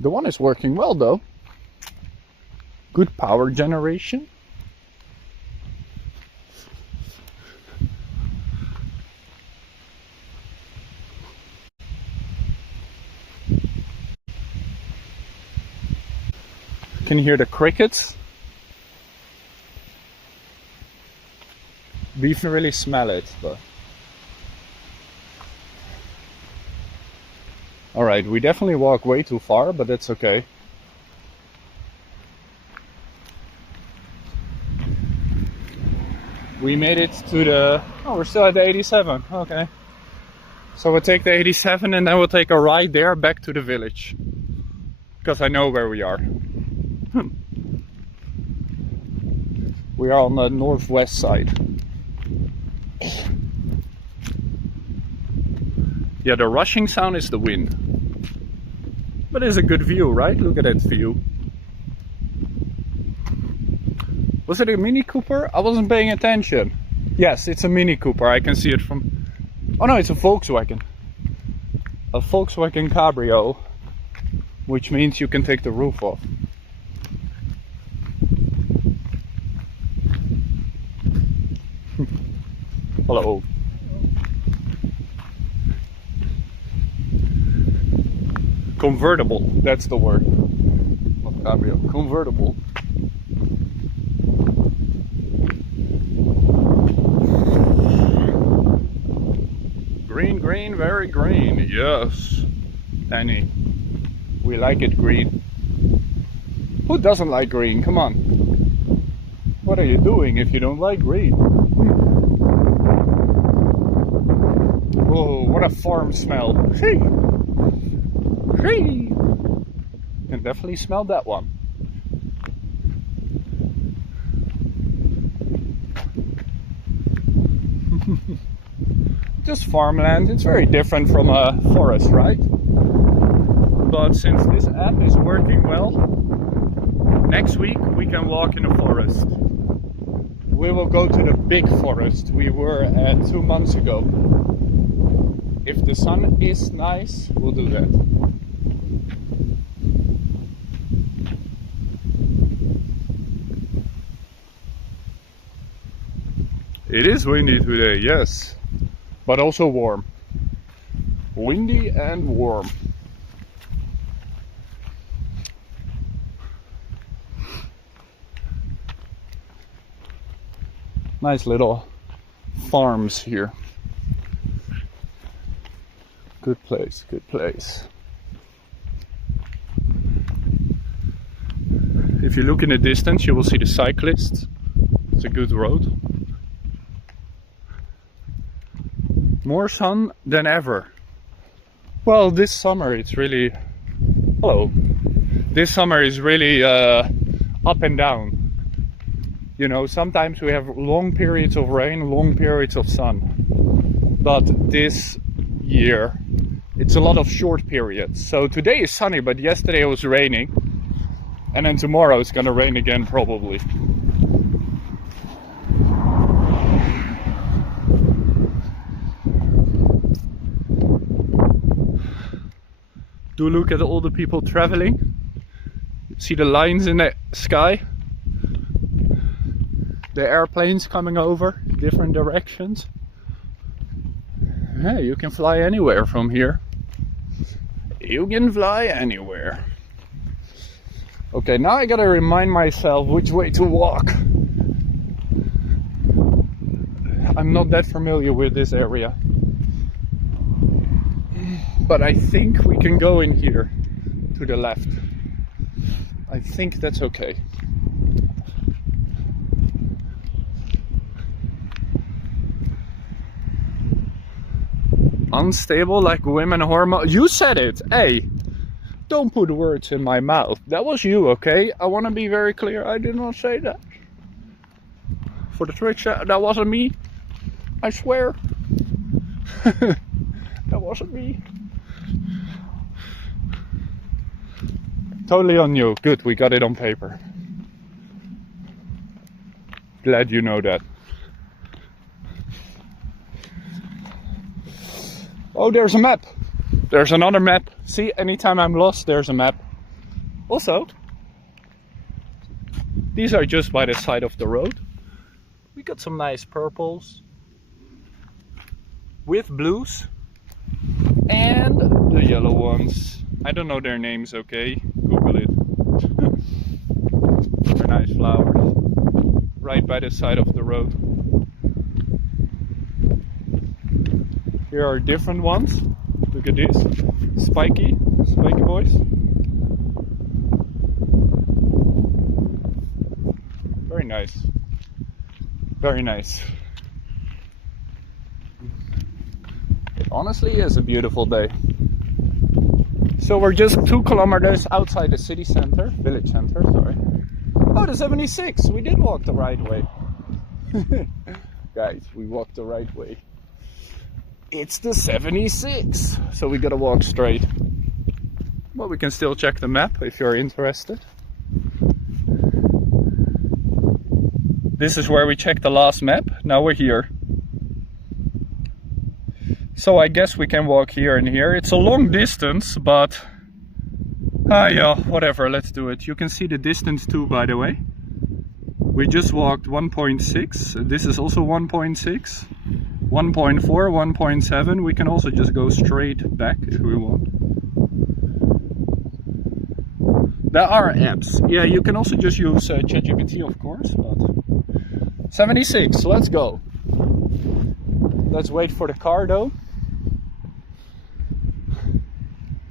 The one is working well though. Good power generation. Can you hear the crickets? We can really smell it, but... Alright, we definitely walk way too far, but that's okay. We made it to the... Oh, we're still at the 87, okay. So we'll take the 87 and then we'll take a ride there back to the village. Because I know where we are. We are on the northwest side. Yeah, the rushing sound is the wind. But it's a good view, right? Look at that view. Was it a Mini Cooper? I wasn't paying attention. Yes, it's a Mini Cooper. I can see it from... Oh no, it's a Volkswagen. A Volkswagen Cabrio. Which means you can take the roof off. Hello. Convertible, that's the word. Not cabrio, convertible. Green, green, very green, yes. Danny, we like it green. Who doesn't like green? Come on. What are you doing if you don't like green? Oh, what a farm smell. Hey. Hey. Can definitely smell that one. Just farmland. It's very different from a forest, right? But since this app is working well, next week we can walk in a forest. We will go to the big forest we were at 2 months ago. If the sun is nice, we'll do that. It is windy today, yes, but also warm. Windy and warm. Nice little farms here. Good place, good place. If you look in the distance, you will see the cyclists. It's a good road. More sun than ever. Well, this summer it's really... Hello. This summer is really up and down. You know, sometimes we have long periods of rain, long periods of sun. But this year, it's a lot of short periods. So today is sunny, but yesterday it was raining. And then tomorrow it's gonna rain again, probably. Do look at all the people traveling. See the lines in the sky? The airplanes coming over different directions. Yeah, you can fly anywhere from here. You can fly anywhere. Okay, now I gotta remind myself which way to walk. I'm not that familiar with this area. But I think we can go in here to the left. I think that's okay. Unstable like women hormone. You said it. Hey, don't put words in my mouth. That was you, okay? I want to be very clear. I did not say that. For the Twitch chat, that wasn't me. I swear. That wasn't me. Totally on you. Good, we got it on paper. Glad you know that. Oh, there's a map. There's another map. See, anytime I'm lost, there's a map. Also, these are just by the side of the road. We got some nice purples with blues and the yellow ones. I don't know their names, okay? Google it. They're nice flowers. Right by the side of the road. Here are different ones. Look at this. Spiky boys. Very nice. Very nice. It honestly is a beautiful day. So we're just 2 kilometers outside the city center, village center, sorry. Oh, the 76, we did walk the right way. Guys, we walked the right way. It's the 76, so we gotta walk straight. But we can still check the map if you're interested. This is where we checked the last map, now we're here. So I guess we can walk here and here. It's a long distance, but yeah, whatever, let's do it. You can see the distance too, by the way. We just walked 1.6. This is also 1.6, 1.4, 1.7. We can also just go straight back if we want. There are apps. Yeah, you can also just use ChatGPT, of course, but 76, let's go. Let's wait for the car though.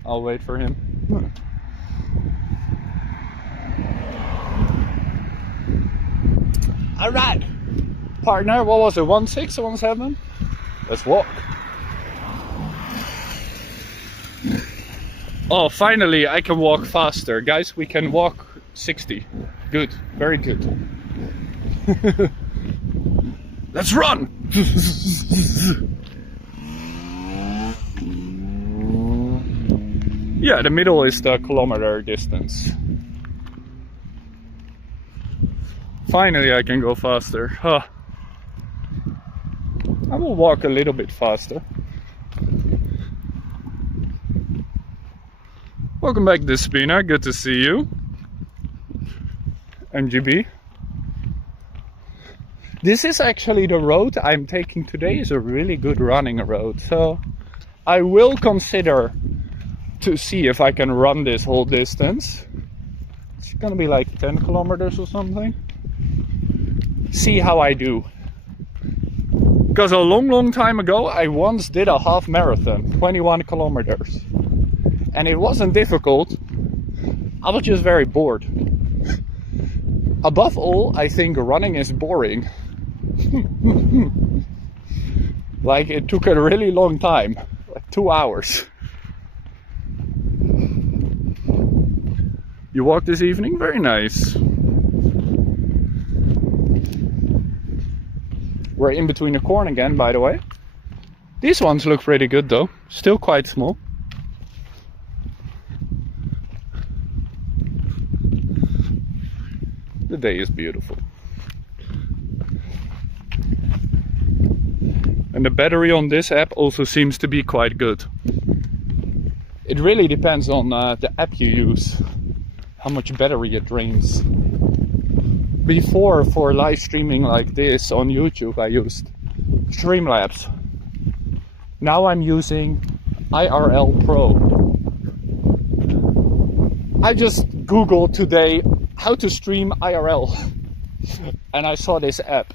I'll wait for him. All right, partner, what was it, 1.6 or 1.7? Let's walk. Oh, finally I can walk faster. Guys, we can walk 60. Good, very good. Let's run! Yeah, the middle is the kilometer distance. Finally I can go faster. Huh. I will walk a little bit faster. Welcome back, Despina. Good to see you. MGB. This is actually the road I'm taking today. Is a really good running road. So I will consider to see if I can run this whole distance. It's gonna be like 10 kilometers or something. See how I do. Because a long time ago I once did a half marathon, 21 kilometers. And it wasn't difficult. I was just very bored. Above all, I think running is boring. Like, it took a really long time, like 2 hours. You walked this evening? Very nice. We're in between the corn again, by the way. These ones look pretty good though, still quite small. The day is beautiful. And the battery on this app also seems to be quite good. It really depends on the app you use, how much battery it drains. Before, for live streaming like this on YouTube, I used Streamlabs. Now I'm using IRL Pro. I just googled today how to stream IRL and I saw this app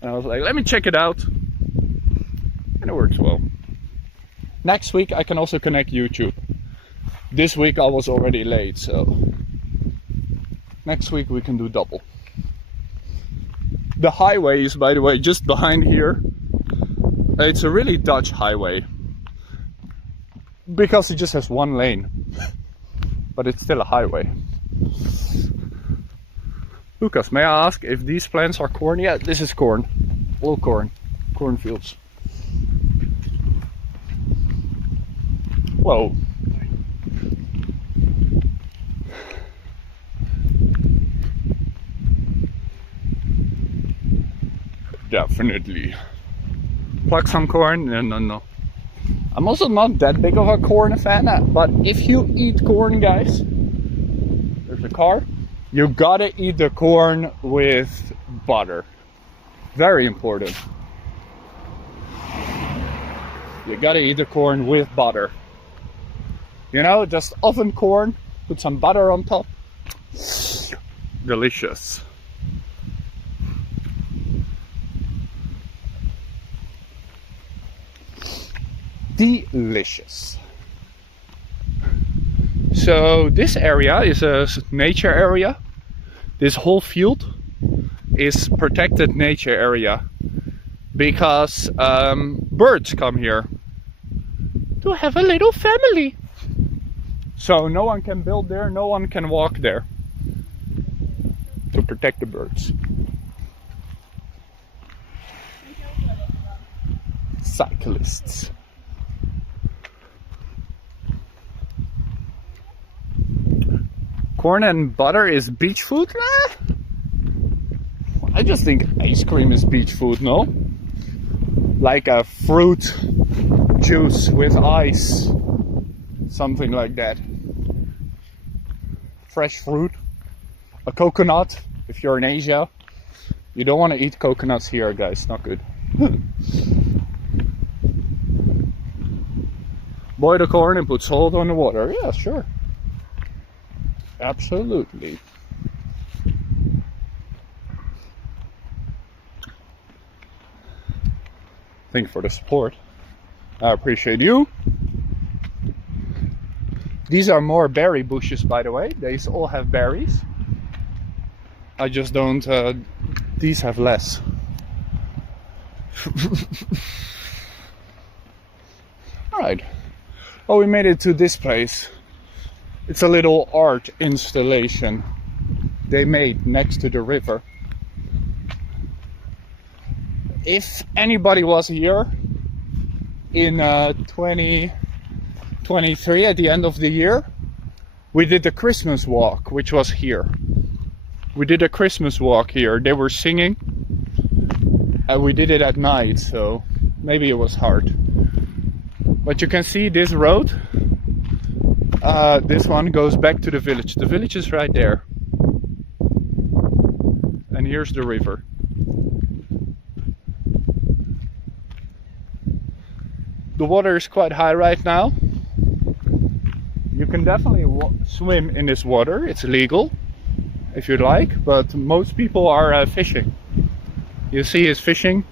and I was like, let me check it out, and it works well. Next week I can also connect YouTube. This week I was already late, so next week we can do double. The highway is, by the way, just behind here. It's a really Dutch highway because it just has one lane, but it's still a highway. Lucas, may I ask if these plants are corn? Yeah, this is corn. All corn. Cornfields. Whoa. Definitely. Pluck some corn? No. I'm also not that big of a corn fan, but if you eat corn, guys, there's a car. You gotta eat the corn with butter. Very important. You gotta eat the corn with butter. You know, just oven corn, put some butter on top. Delicious. Delicious. So this area is a nature area. This whole field is protected nature area because birds come here to have a little family. So no one can build there, no one can walk there, to protect the birds. Cyclists. Corn and butter is beach food? I just think ice cream is beach food, no? Like a fruit juice with ice. Something like that. Fresh fruit. A coconut, if you're in Asia. You don't want to eat coconuts here, guys. Not good. Boil the corn and put salt on the water. Yeah, sure. Absolutely. Thank you for the support. I appreciate you. These are more berry bushes, by the way. These all have berries. I just don't... these have less. Alright. Oh, we made it to this place. It's a little art installation they made next to the river. If anybody was here in 2023 at the end of the year, we did the Christmas walk, which was here. We did a Christmas walk here. They were singing and we did it at night, so maybe it was hard. But you can see this road, this one goes back to the village. The village is right there. And here's the river. The water is quite high right now. You can definitely swim in this water. It's legal if you like, but most people are fishing. You see is fishing.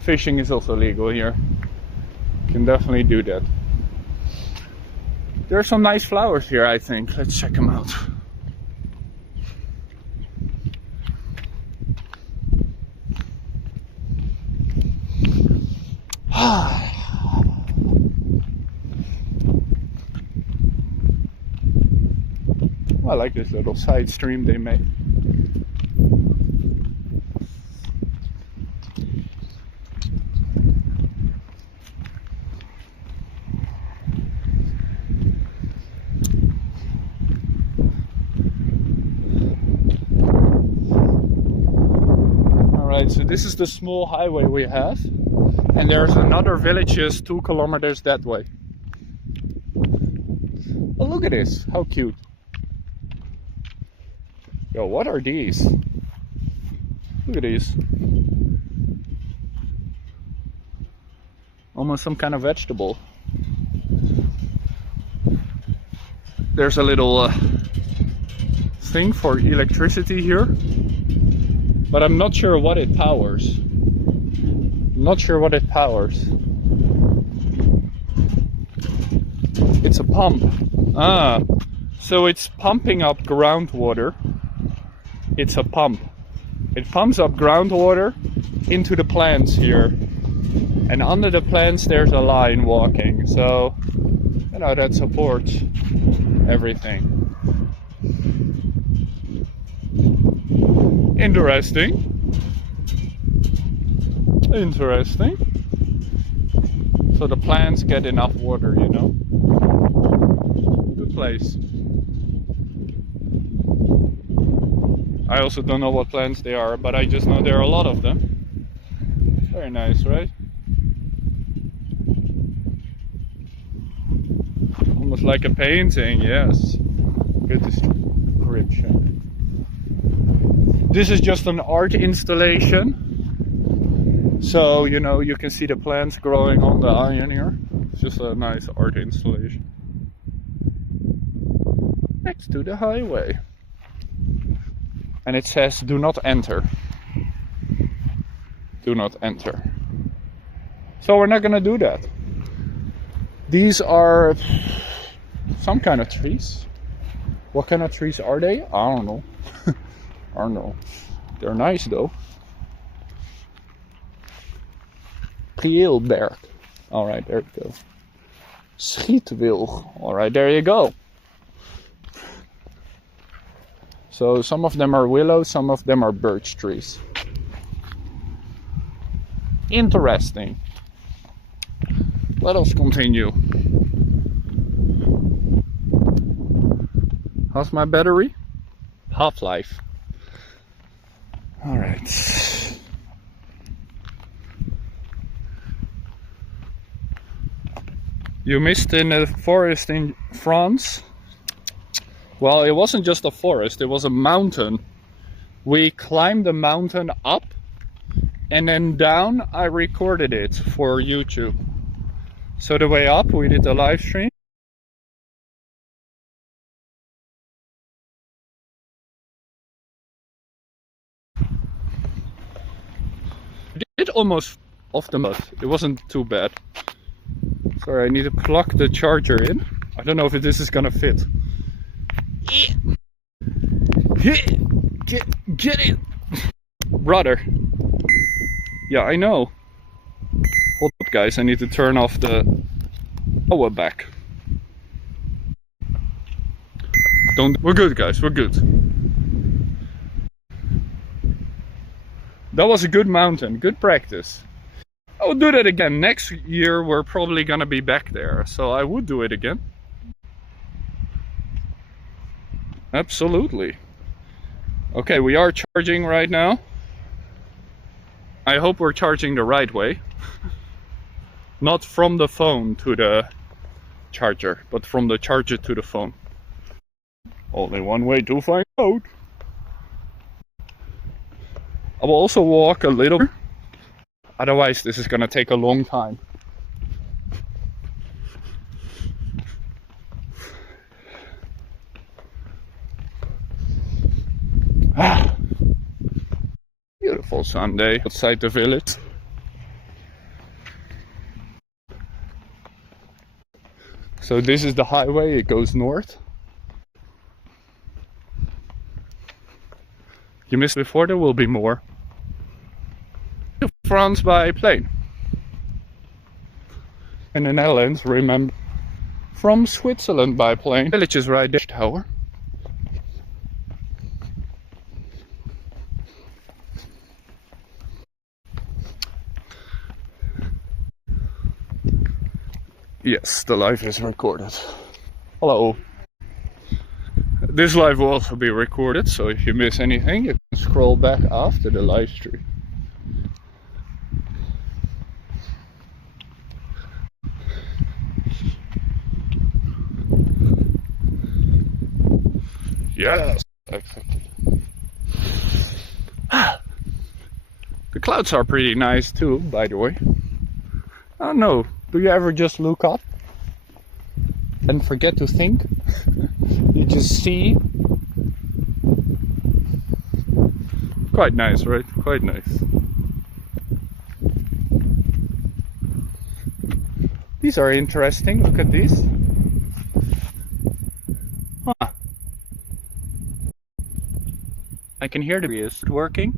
Fishing is also legal here. You can definitely do that. There are some nice flowers here, I think. Let's check them out. I like this little side stream they made. Alright, so this is the small highway we have. And there's another village just 2 kilometers that way. Oh, look at this. How cute. Yo, what are these? Look at these. Almost some kind of vegetable. There's a little thing for electricity here. But I'm not sure what it powers. Not sure what it powers. It's a pump. Ah, so it's pumping up groundwater. It's a pump. It pumps up groundwater into the plants here. And under the plants there's a line walking. So, you know, that supports everything. Interesting. Interesting. So the plants get enough water, you know. Good place. I also don't know what plants they are, but I just know there are a lot of them. Very nice, right? Almost like a painting, yes. Good description. This is just an art installation. So, you know, you can see the plants growing on the iron here. It's just a nice art installation. Next to the highway. And it says, do not enter. Do not enter. So we're not gonna do that. These are some kind of trees. What kind of trees are they? I don't know. I don't know. They're nice though. Prielberg. Alright, there we go. Schietwilg. Alright, there you go. So some of them are willows, some of them are birch trees. Interesting. Let us continue. How's my battery? Half-life. Alright. You missed in a forest in France? Well, it wasn't just a forest, it was a mountain. We climbed the mountain up and then down. I recorded it for YouTube. So the way up we did the live stream. I did almost off the mud. It wasn't too bad. Sorry, I need to plug the charger in. I don't know if this is gonna fit. Get it, brother. Yeah, I know. Hold up, guys. I need to turn off the Oh, we're back. We're good, guys, we're good. That was a good mountain, good practice. I would do that again. Next year we're probably gonna be back there, so I would do it again. Absolutely. Okay, we are charging right now. I hope we're charging the right way. Not from the phone to the charger, but from the charger to the phone. Only one way to find out. I will also walk a little, otherwise this is gonna take a long time. Beautiful Sunday outside the village. So this is the highway, it goes north. You missed before, there will be more. To France by plane. In the Netherlands, remember, from Switzerland by plane. Village is right there. Tower. Yes, the live is recorded. Hello. This live will also be recorded, so if you miss anything, you can scroll back after the live stream. Yes, exactly. The clouds are pretty nice too, by the way. I don't know, do you ever just look up and forget to think? You just see. Quite nice, right? Quite nice. These are interesting, look at these. Huh. I can hear the is working.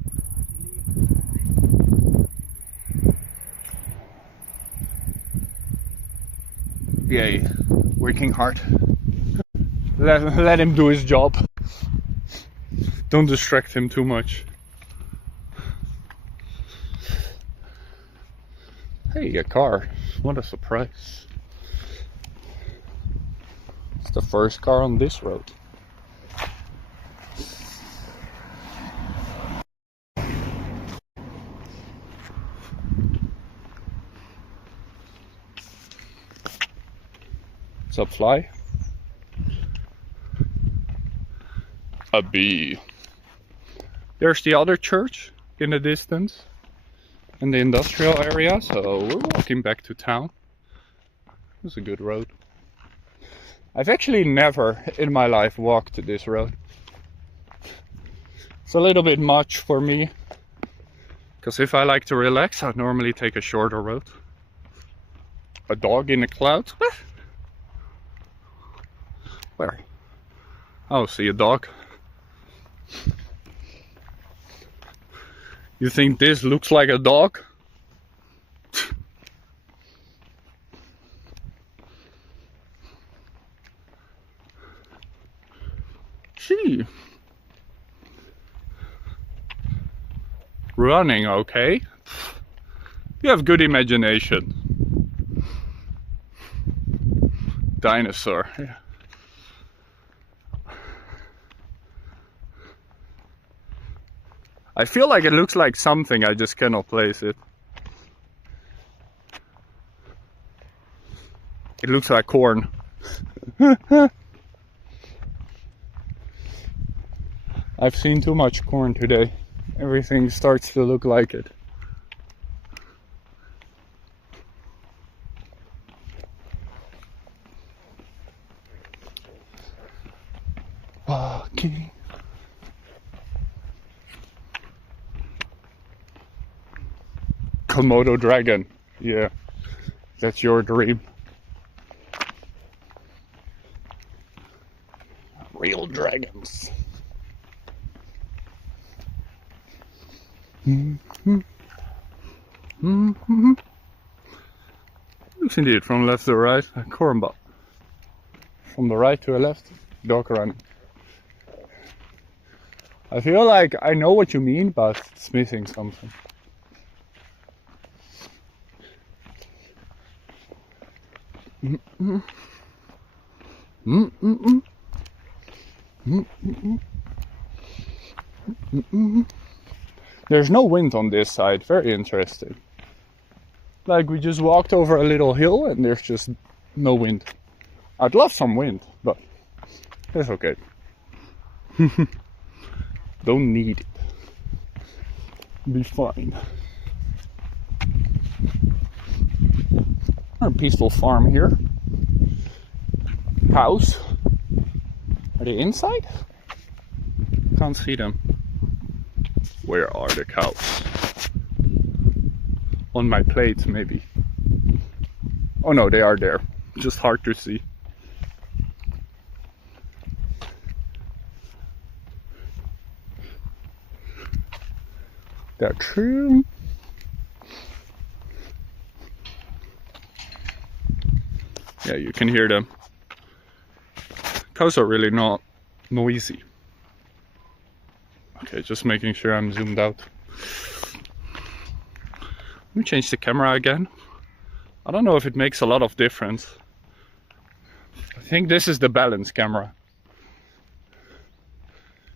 Yay, working hard. Let him do his job. Don't distract him too much. Hey, a car. What a surprise. It's the first car on this road. What's up, Fly? A bee. There's the other church in the distance in the industrial area, so we're walking back to town. It was a good road. I've actually never in my life walked this road. It's a little bit much for me, because if I like to relax, I'd normally take a shorter road. A dog in the clouds? Where? Oh, see a dog. You think this looks like a dog? Gee. Running, okay. You have good imagination. Dinosaur. Yeah. I feel like it looks like something, I just cannot place it. It looks like corn. I've seen too much corn today. Everything starts to look like it. Walking. Komodo dragon. Yeah, that's your dream. Real dragons. Looks indeed from left to right, a cornball. From the right to the left, dog running. I feel like I know what you mean, but it's missing something. There's no wind on this side, very interesting. Like we just walked over a little hill and there's just no wind. I'd love some wind, but it's okay. Don't need it. Be fine. A peaceful farm here. Cows. Are they inside? Can't see them. Where are the cows? On my plate, maybe. Oh no, they are there. Just hard to see. They're true. Yeah, you can hear them. Cows are really not noisy. Okay, just making sure I'm zoomed out. Let me change the camera again. I don't know if it makes a lot of difference. I think this is the balance camera.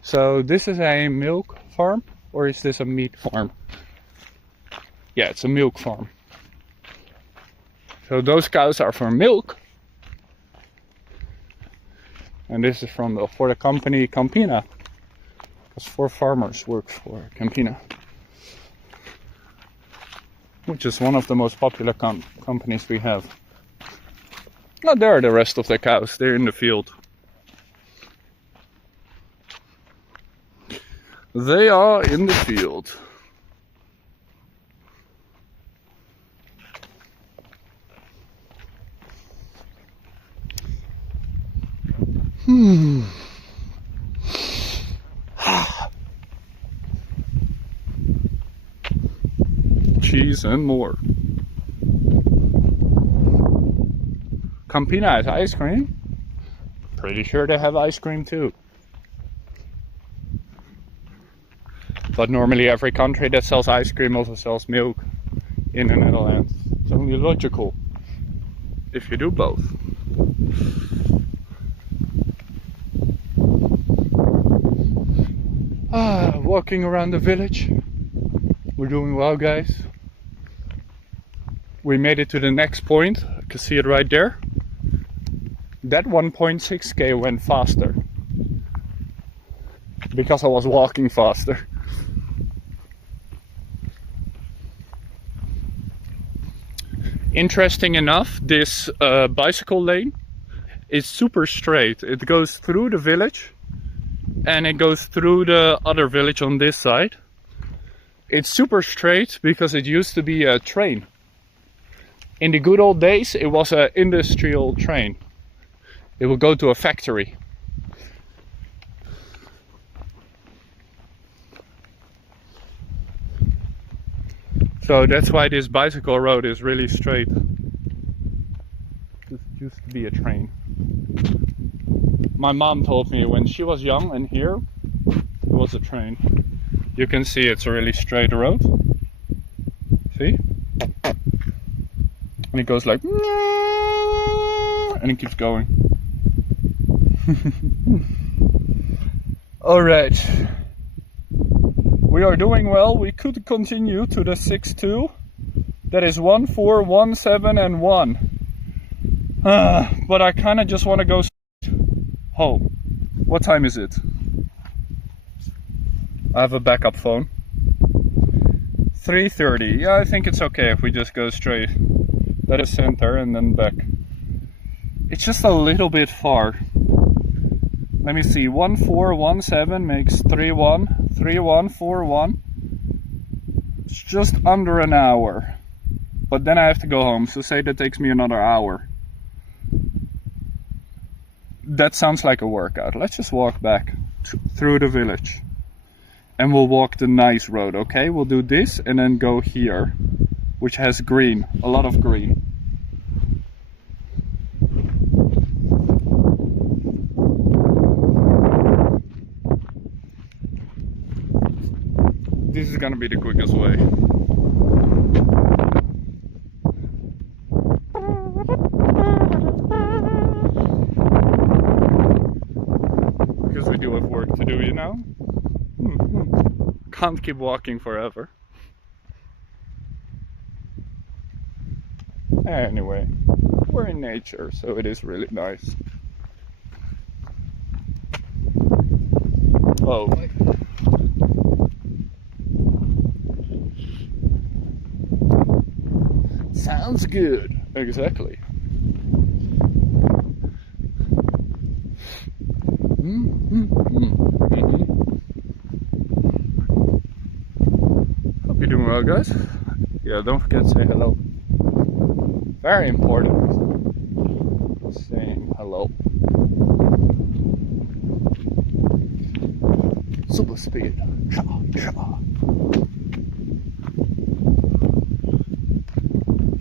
So this is a milk farm, or is this a meat farm? Yeah, it's a milk farm. So those cows are for milk. And this is for the company Campina. Because 4 farmers work for Campina. Which is one of the most popular companies we have. Now there are the rest of the cows, they're in the field. They are in the field. Cheese and more. Campina has ice cream. Pretty sure they have ice cream too. But normally every country that sells ice cream also sells milk in the Netherlands. It's only logical if you do both. Walking around the village. We're doing well, guys. We made it to the next point. I can see it right there. That 1.6k went faster. Because I was walking faster. Interesting enough, this bicycle lane is super straight. It goes through the village and it goes through the other village on this side. It's super straight because it used to be a train. In the good old days, it was an industrial train. It would go to a factory. So that's why this bicycle road is really straight. It used to be a train. My mom told me when she was young and here, it was a train. You can see it's a really straight road. See? And it goes like, and it keeps going. Alright. We are doing well. We could continue to the 6-2. That is 1, 4, 1, 7 and 1. But I kind of just want to go home. What time is it? I have a backup phone. 3:30. Yeah, I think it's okay if we just go straight. That is center and then back. It's just a little bit far. Let me see. 1, 4, 1, 7 makes 3, 1. 3, 1, 4, 1. It's just under an hour. But then I have to go home, so say that takes me another hour. That sounds like a workout. Let's just walk back through the village. And we'll walk the nice road, okay? We'll do this and then go here, which has green, a lot of green. This is gonna be the quickest way. Because we do have work to do, you know? Can't keep walking forever. Anyway, we're in nature, so it is really nice. Oh. Sounds good. Exactly. Hope you're doing well, guys. Yeah, don't forget to say hello. Very important. Saying hello. Super speed.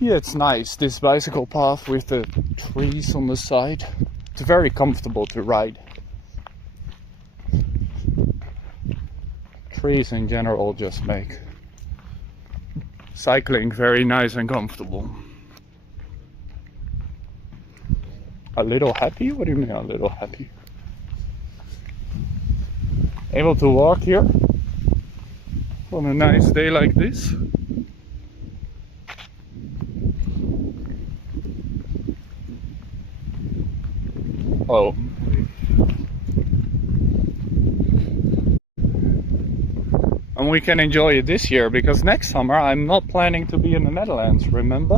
Yeah, it's nice, this bicycle path with the trees on the side. It's very comfortable to ride. Trees in general just make cycling very nice and comfortable. A little happy? What do you mean a little happy? Able to walk here on a nice day like this. Oh. And we can enjoy it this year, because next summer I'm not planning to be in the Netherlands, remember?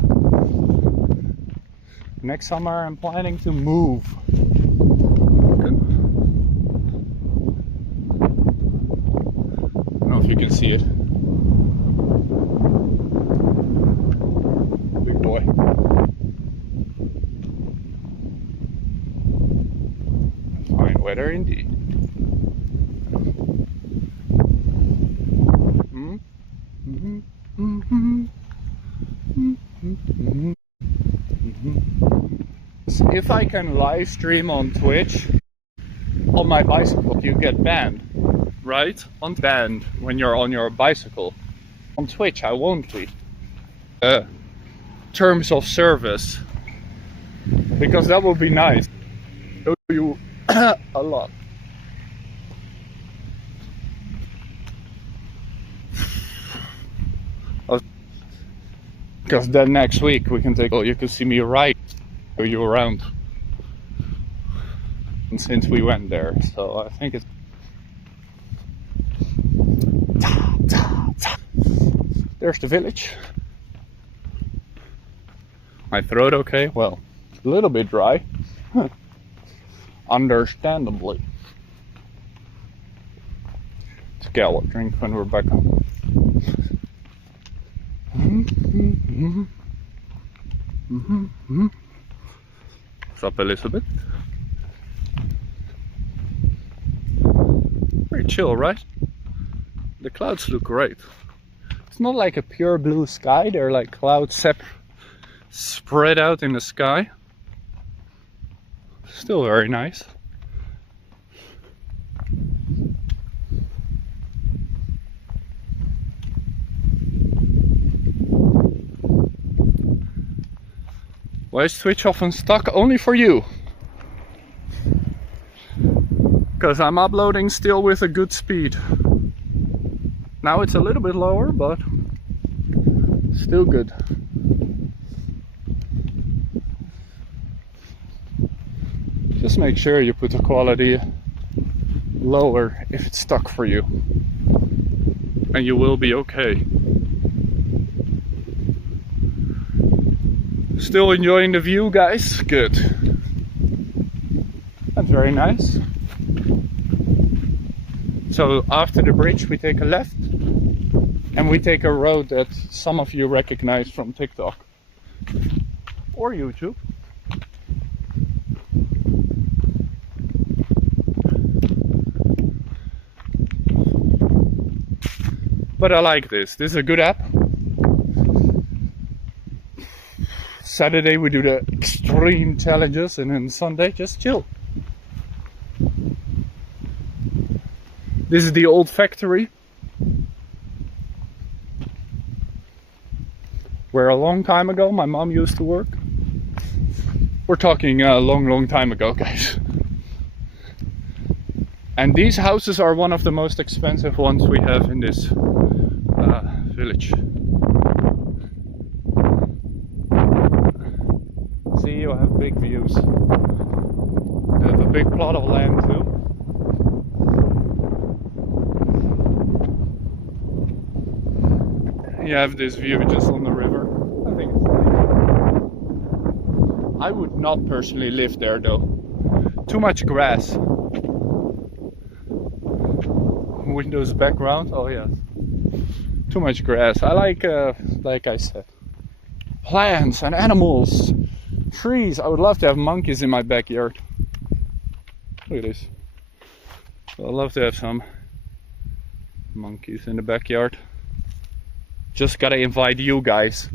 Next summer I'm planning to move. Okay. I don't know if you can see it. Big boy. Fine weather indeed. If I can live stream on Twitch on my bicycle, you get banned, right? On banned when you're on your bicycle. On Twitch, I won't be. Terms of service, because that would be nice. Show you a lot. Because then next week we can take. Oh, you can see me ride. Show you around. And since we went there, so I think it's. There's the village. My throat okay? Well, a little bit dry. Understandably. Let's get a drink when we're back home. What's up, Elizabeth? Very chill, right? The clouds look great. It's not like a pure blue sky, they're like clouds spread out in the sky. Still very nice. Why is Twitch often stuck? Only for you. Because I'm uploading still with a good speed. Now it's a little bit lower, but still good. Just make sure you put the quality lower if it's stuck for you. And you will be okay. Still enjoying the view, guys? Good. That's very nice. So after the bridge we take a left and we take a road that some of you recognize from TikTok or YouTube. But I like this. This is a good app. Saturday we do the extreme challenges and then Sunday just chill. This is the old factory. where a long time ago my mom used to work. We're talking a long time ago, guys. And these houses are one of the most expensive ones we have in this village. See, you have big views. You have a big plot of land too. You have this view just on the river. I think it's nice. I would not personally live there though. Too much grass. Windows background, oh yes. Too much grass. I like I said, plants and animals, trees. I would love to have monkeys in my backyard. Look at this. I'd love to have some monkeys in the backyard. Just gotta invite you guys.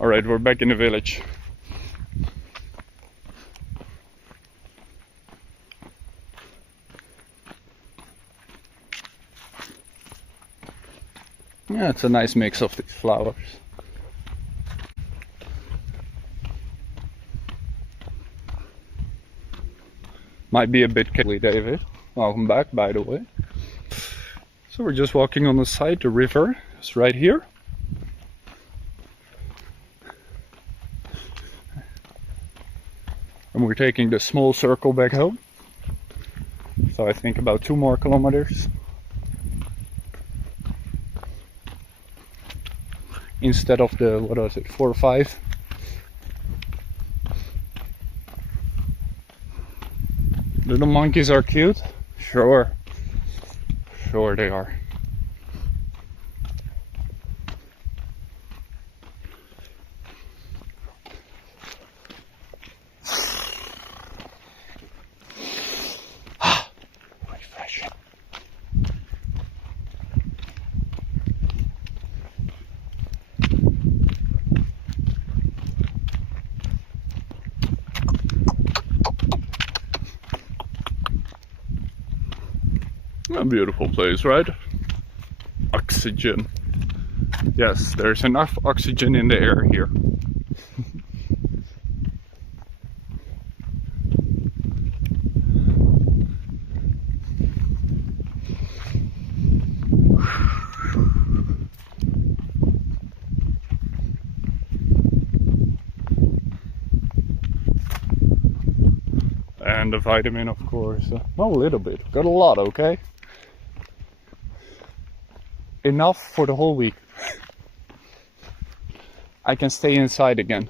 Alright, we're back in the village. Yeah, it's a nice mix of these flowers. Might be a bit chilly, David. Welcome back, by the way. So we're just walking on the side. The river is right here. And we're taking the small circle back home. So I think about 2 more kilometers. Instead of the, what was it, 4 or 5. Little monkeys are cute. Sure. Sure they are. Refreshing. A beautiful place, right? Oxygen. Yes, there's enough oxygen in the air here. And the vitamin, of course. Not a little bit, got a lot, okay? Enough for the whole week. I can stay inside again.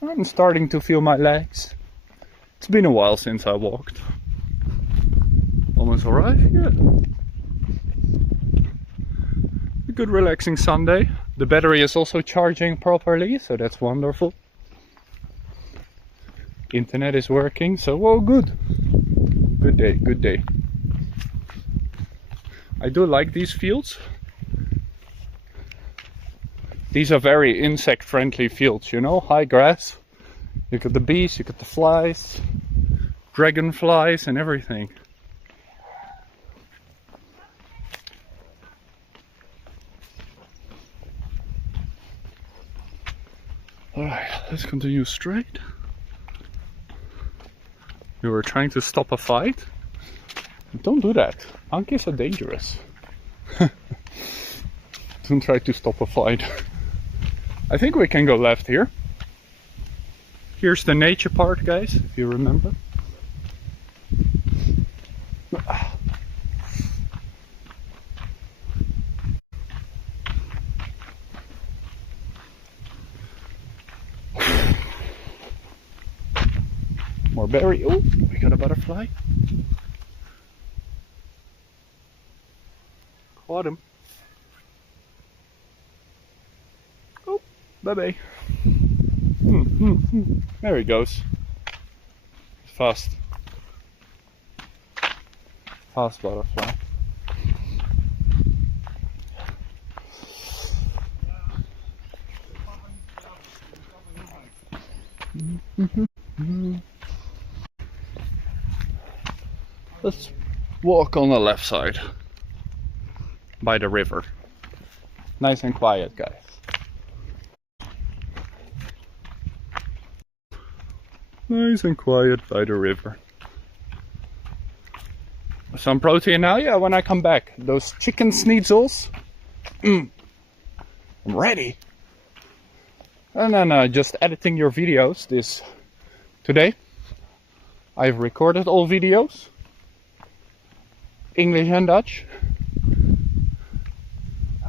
I'm starting to feel my legs. It's been a while since I walked. Almost arrived, yeah. A good relaxing Sunday. The battery is also charging properly, so that's wonderful. Internet is working, so well, good. Good day, good day. I do like these fields. These are very insect friendly fields, you know, high grass. You got the bees, you got the flies, dragonflies and everything. Alright, let's continue straight. We were trying to stop a fight. Don't do that. Monkeys are dangerous. Don't try to stop a fight. I think we can go left here. Here's the nature part, guys, if you remember. More berry. Oh, we got a butterfly. Caught him. Oh, bye-bye. There he goes. Fast. Fast butterfly. Let's walk on the left side by the river. Nice and quiet, guys. Nice and quiet by the river. Some protein now? Yeah, when I come back. Those chicken schnitzels. I'm ready. And then just editing your videos today. I've recorded all videos. English and Dutch.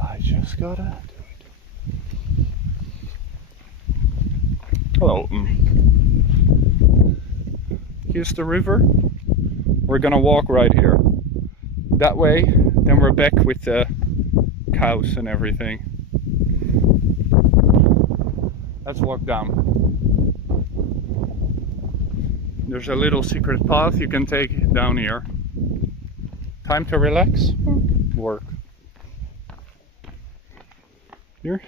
I just gotta do it. Hello. Here's the river. We're gonna walk right here. That way, then we're back with the cows and everything. Let's walk down. There's a little secret path you can take down here. Time to relax. Work. Here.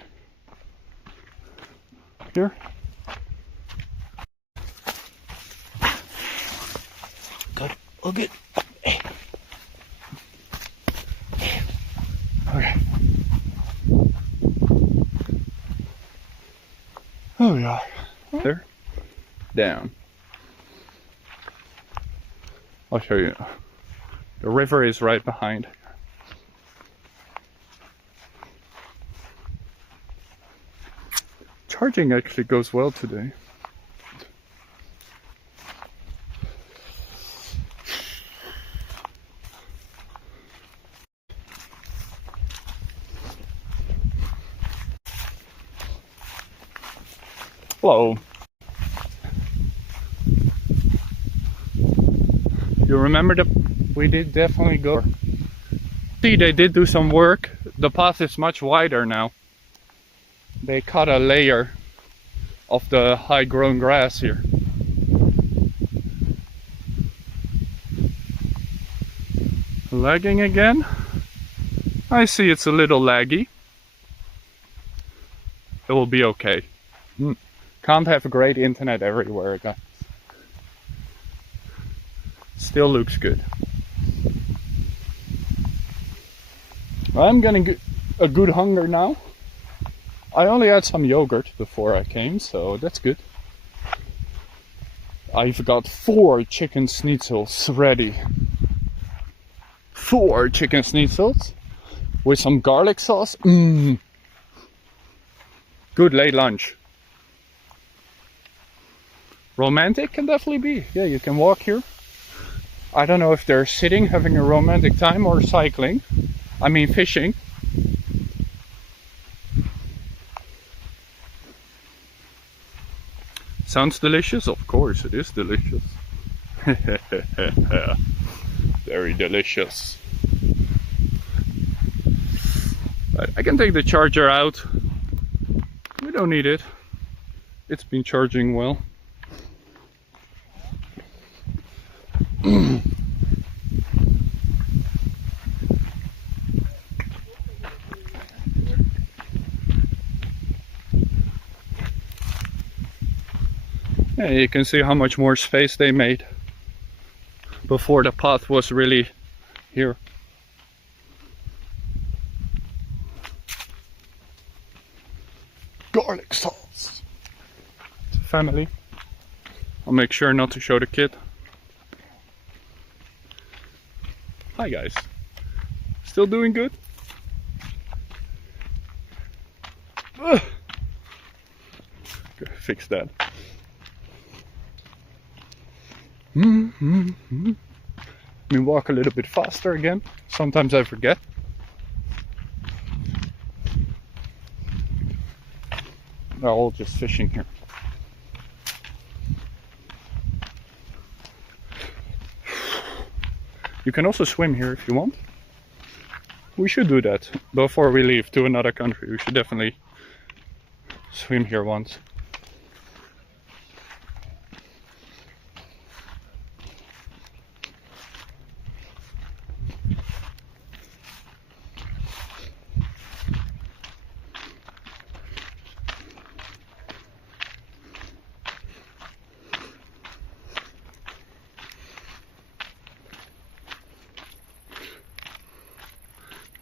Here. Good. Oh, good. Okay. Oh, we are. There. Down. I'll show you. The river is right behind. Charging actually goes well today. Hello. You remember that we did definitely go. See, they did do some work. The path is much wider now. They cut a layer of the high grown grass here. Lagging again? I see it's a little laggy. It will be okay. Can't have a great internet everywhere, guys. Still looks good. I'm getting a good hunger now. I only had some yogurt before I came, so that's good. I've got 4 chicken schnitzels ready. 4 chicken schnitzels with some garlic sauce. Good late lunch. Romantic can definitely be. Yeah, you can walk here. I don't know if they're sitting having a romantic time or cycling. I mean fishing. Sounds delicious? Of course it is delicious. Very delicious. I can take the charger out. We don't need it. It's been charging well. Yeah, you can see how much more space they made before the path was really here. Garlic sauce. It's a family. I'll make sure not to show the kid. Hi guys. Still doing good? Ugh. Okay, fix that. Let me walk a little bit faster again. Sometimes I forget. They're all just fishing here. You can also swim here if you want. We should do that before we leave to another country. We should definitely swim here once.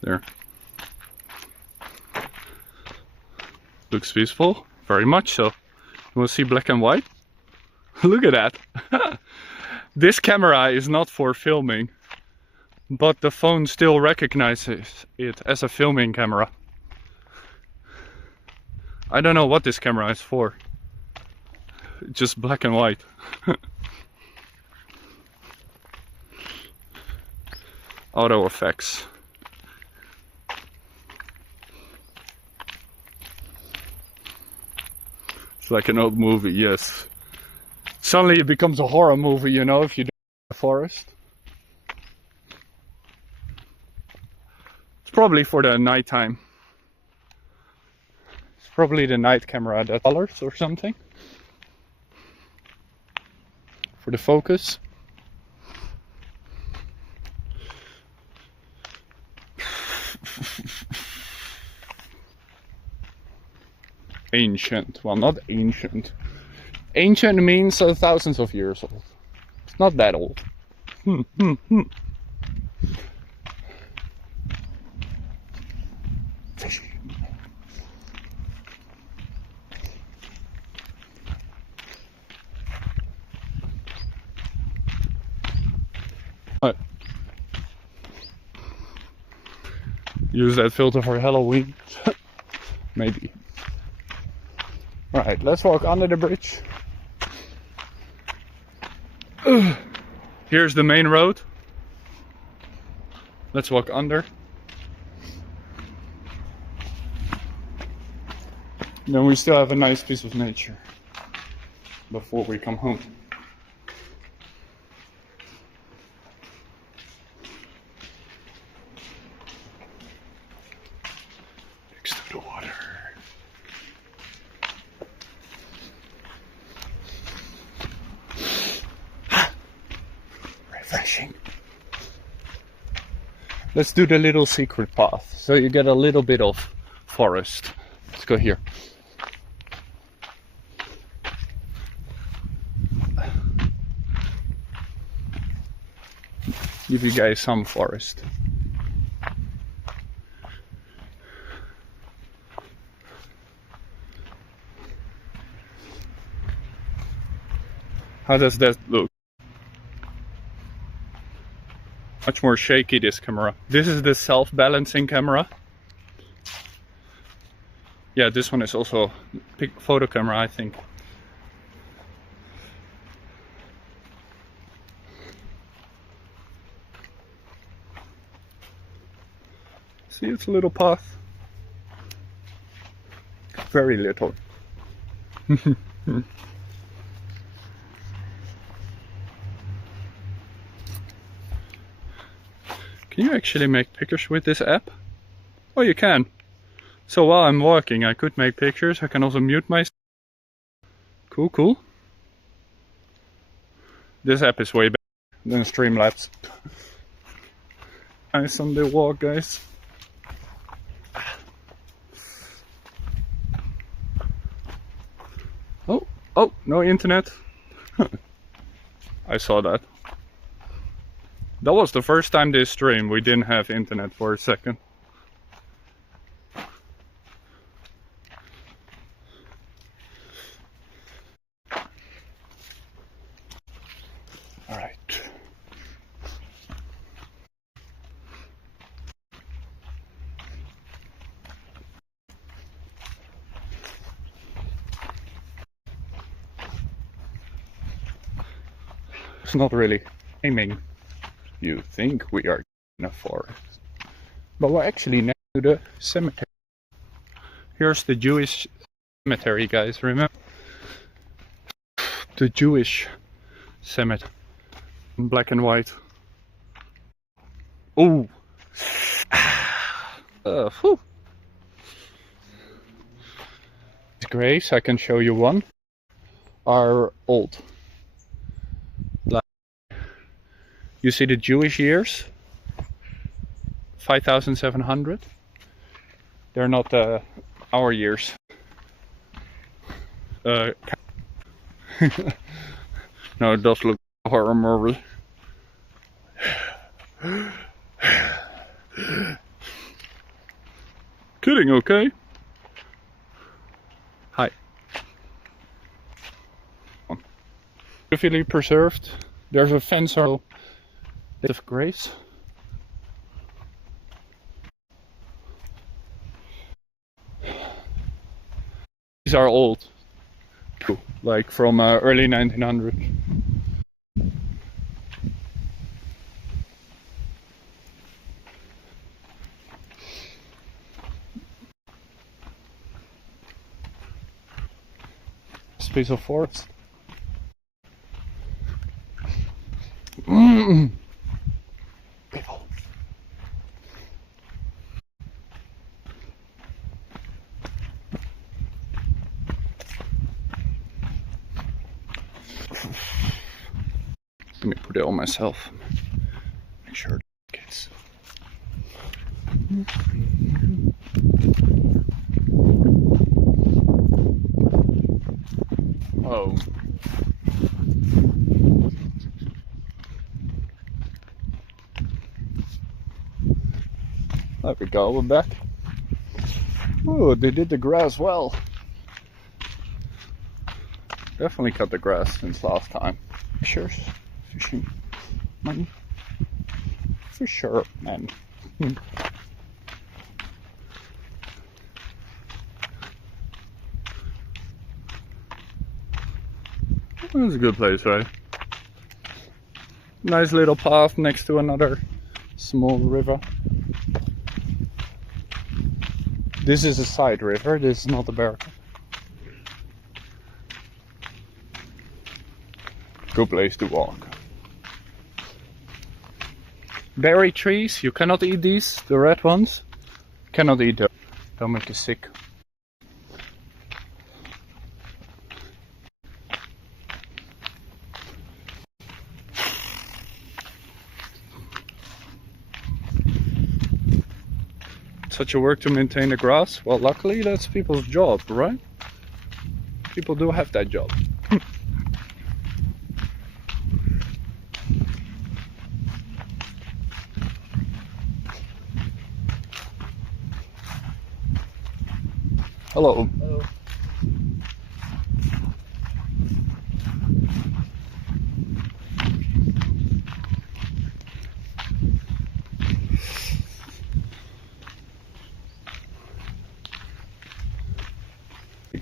There. Looks peaceful, very much so. You want to see black and white? Look at that. This camera is not for filming, but the phone still recognizes it as a filming camera. I don't know what this camera is for. Just black and white. Auto effects. It's like an old movie, yes. Suddenly it becomes a horror movie, you know, if you do the forest. It's probably for the nighttime. It's probably the night camera that colors or something. For the focus. Ancient. Well, not ancient. Ancient means thousands of years old. It's not that old. What? Use that filter for Halloween? Maybe. Alright, let's walk under the bridge. Here's the main road. Let's walk under. Then we still have a nice piece of nature before we come home. Next to the water. Refreshing. Let's do the little secret path, so you get a little bit of forest. Let's go here. Give you guys some forest. How does that look? Much more shaky, this camera. This is the self-balancing camera. Yeah, this one is also a photo camera, I think. See, it's a little path. Very little. Can you actually make pictures with this app? Oh, you can. So while I'm walking, I could make pictures. I can also mute myself. Cool, cool. This app is way better than Streamlabs. Nice on the walk, guys. Oh, no internet. I saw that. That was the first time this stream we didn't have internet for a second. Alright. It's not really aiming. You think we are in a forest, but we're actually next to the cemetery. Here's the Jewish cemetery, guys, remember? The Jewish cemetery. Black and white. Oh! Whew. These graves, I can show you one, are old. You see the Jewish years? 5,700. They're not our years. No, it does look a horror movie. Kidding, okay? Hi. Beautifully preserved. There's a fence of graves. These are old, like from early 1900s. This piece of forest. People. Let me put it on myself. Make sure it gets. Oh. There we go, we're back. Oh, they did the grass well. Definitely cut the grass since last time. Fishers, fishing money. For sure, man. It's a good place, right? Nice little path next to another small river. This is a side river, this is not a barricade. Good place to walk. Berry trees, you cannot eat these, the red ones. Cannot eat them, they'll make you sick. Such a work to maintain the grass. Well, luckily that's people's job, right? People do have that job. Hello. Hello.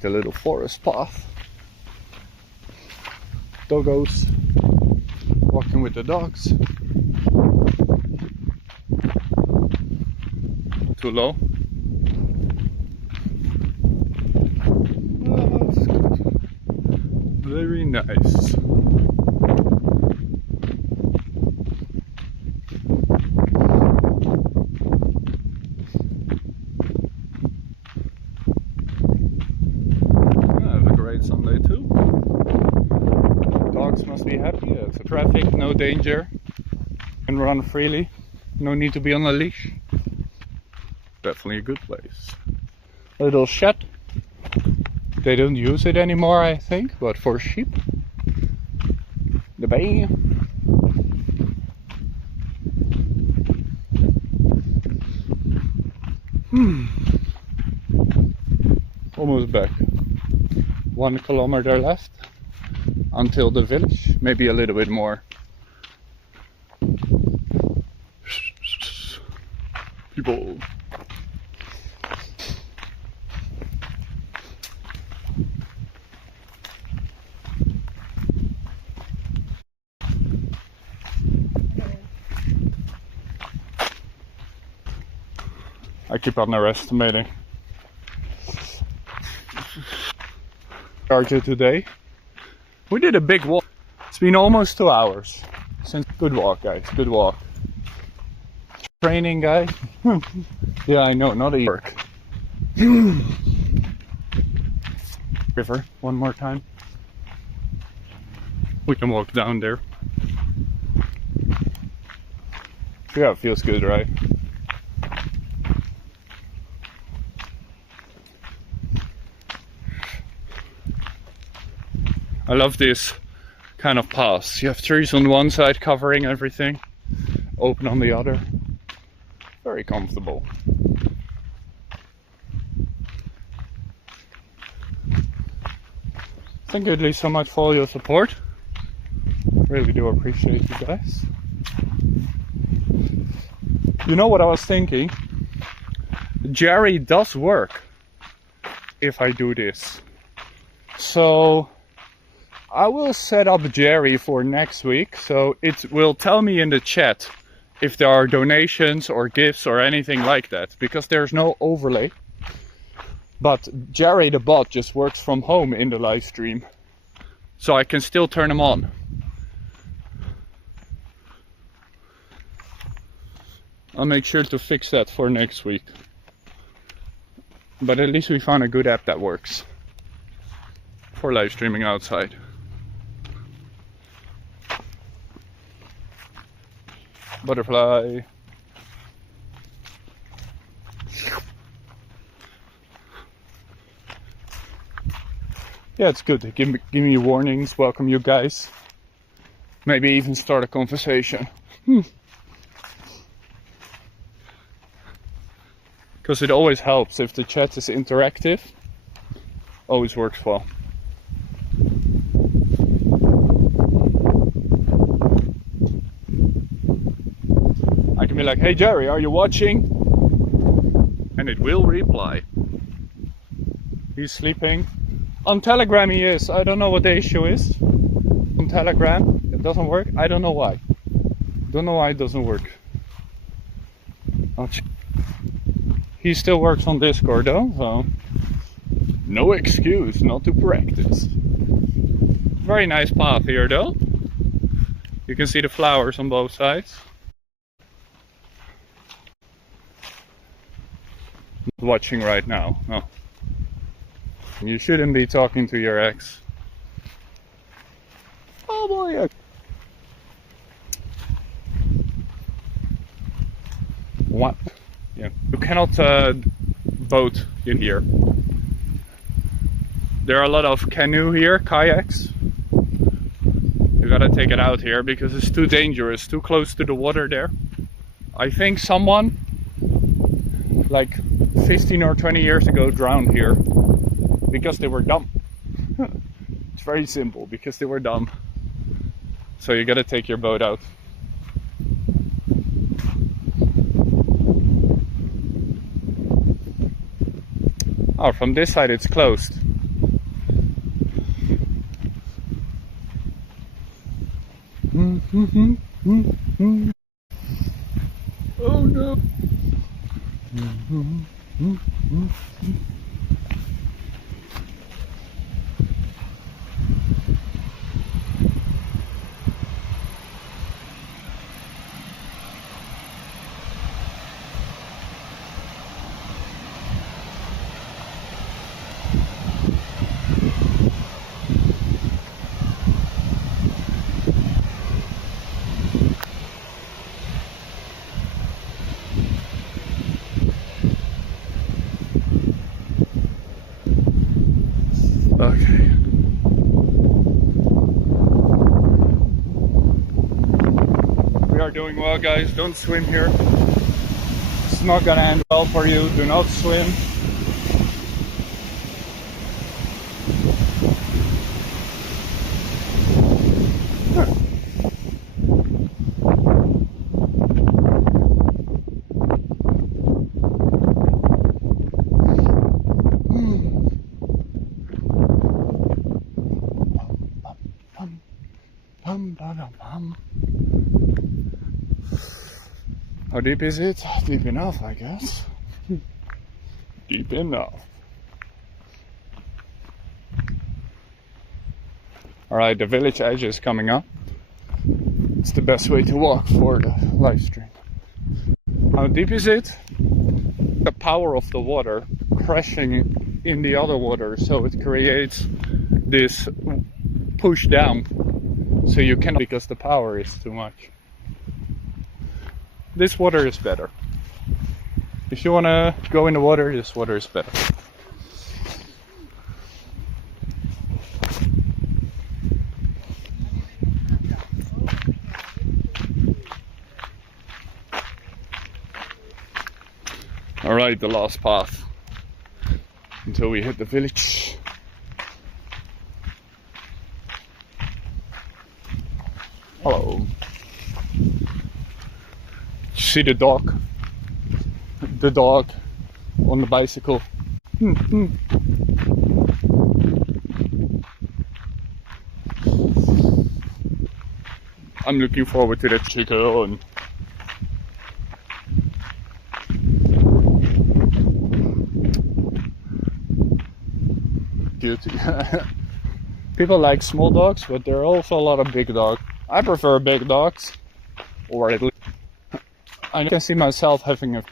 A little forest path. Doggos walking with the dogs. Too low. Oh, that's good. Very nice. Sunday too. Dogs must be happy. It's a traffic, no danger. Can run freely. No need to be on a leash. Definitely a good place. A little shed. They don't use it anymore, I think, but for sheep. The bay. Almost back. 1 kilometer left until the village, maybe a little bit more. People. I keep underestimating. Charger today. We did a big walk. It's been almost 2 hours since. Good walk, guys. Good walk. Training guy. Yeah, I know. Not a work. River. One more time. We can walk down there. Yeah, it feels good, right? I love this kind of paths. You have trees on one side covering everything, open on the other. Very comfortable. Thank you at least so much for all your support. Really do appreciate you guys. You know what I was thinking? Jerry does work if I do this. So I will set up Jerry for next week, so it will tell me in the chat if there are donations or gifts or anything like that, because there's no overlay. But Jerry the bot just works from home in the live stream, so I can still turn him on. I'll make sure to fix that for next week. But at least we found a good app that works for live streaming outside. Butterfly. Yeah, it's good. Give me warnings, welcome you guys. Maybe even start a conversation. Because it always helps if the chat is interactive. Always works well. I can be like, hey Jerry, are you watching? And it will reply. He's sleeping. On Telegram he is. I don't know what the issue is. On Telegram it doesn't work. I don't know why. Don't know why it doesn't work. He still works on Discord though, so no excuse not to practice. Very nice path here though. You can see the flowers on both sides. Not watching right now, no. You shouldn't be talking to your ex. Oh boy. What? Yeah, you cannot boat in here. There are a lot of canoe here, kayaks. You gotta take it out here because it's too dangerous, too close to the water there. I think someone like 15 or 20 years ago drowned here because they were dumb. It's very simple, because they were dumb. So you gotta take your boat out. Oh, from this side it's closed. Oh no. Okay. We are doing well, guys. Don't swim here. It's not gonna end well for you. Do not swim. How deep is it? Deep enough, I guess. Deep enough. Alright, the village edge is coming up. It's the best way to walk for the live stream. How deep is it? The power of the water crashing in the other water, so it creates this push down. So you cannot, because the power is too much. This water is better. If you want to go in the water, this water is better. Alright, the last path until we hit the village. Hello. See the dog? The dog on the bicycle. I'm looking forward to that chicken. Beauty. People like small dogs, but there are also a lot of big dogs. I prefer big dogs, or at least I can see myself having a.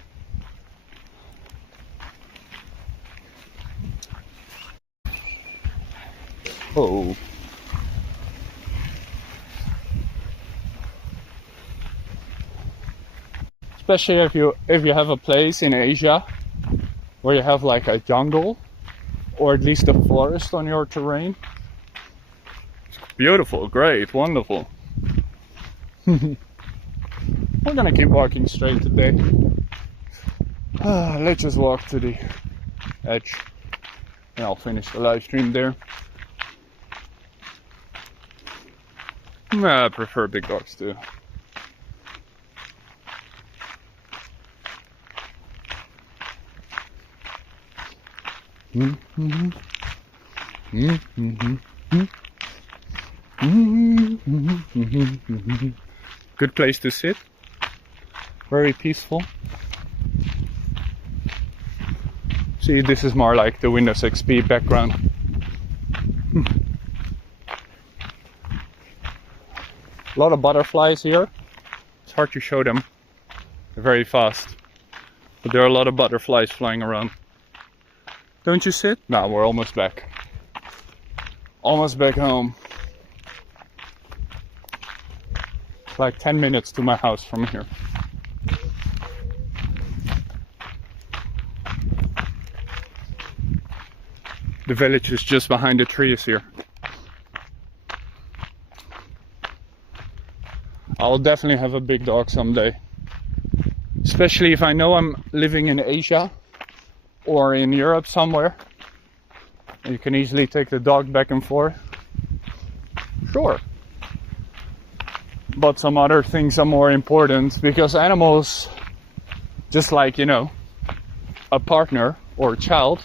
Oh. Especially if you have a place in Asia where you have like a jungle or at least a forest on your terrain. It's beautiful, great, wonderful. We're gonna keep walking straight today. Let's just walk to the edge and I'll finish the live stream there. I prefer big dogs too. Good place to sit. Very peaceful. See, this is more like the Windows XP background. A lot of butterflies here. It's hard to show them. They're very fast. But there are a lot of butterflies flying around. Don't you sit? No, we're almost back. Almost back home. It's like 10 minutes to my house from here. The village is just behind the trees here. I'll definitely have a big dog someday. Especially if I know I'm living in Asia or in Europe somewhere. You can easily take the dog back and forth. Sure. But some other things are more important because animals, just like, you know, a partner or a child,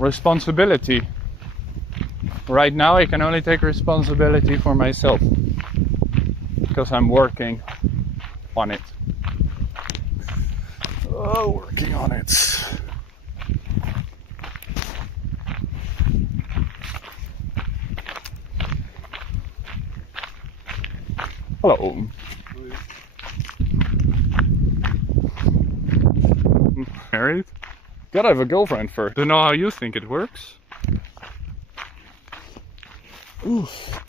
responsibility. Right now I can only take responsibility for myself because I'm working on it. Oh, working on it. Hello. Married? Gotta have a girlfriend first. Don't know how you think it works. Oof.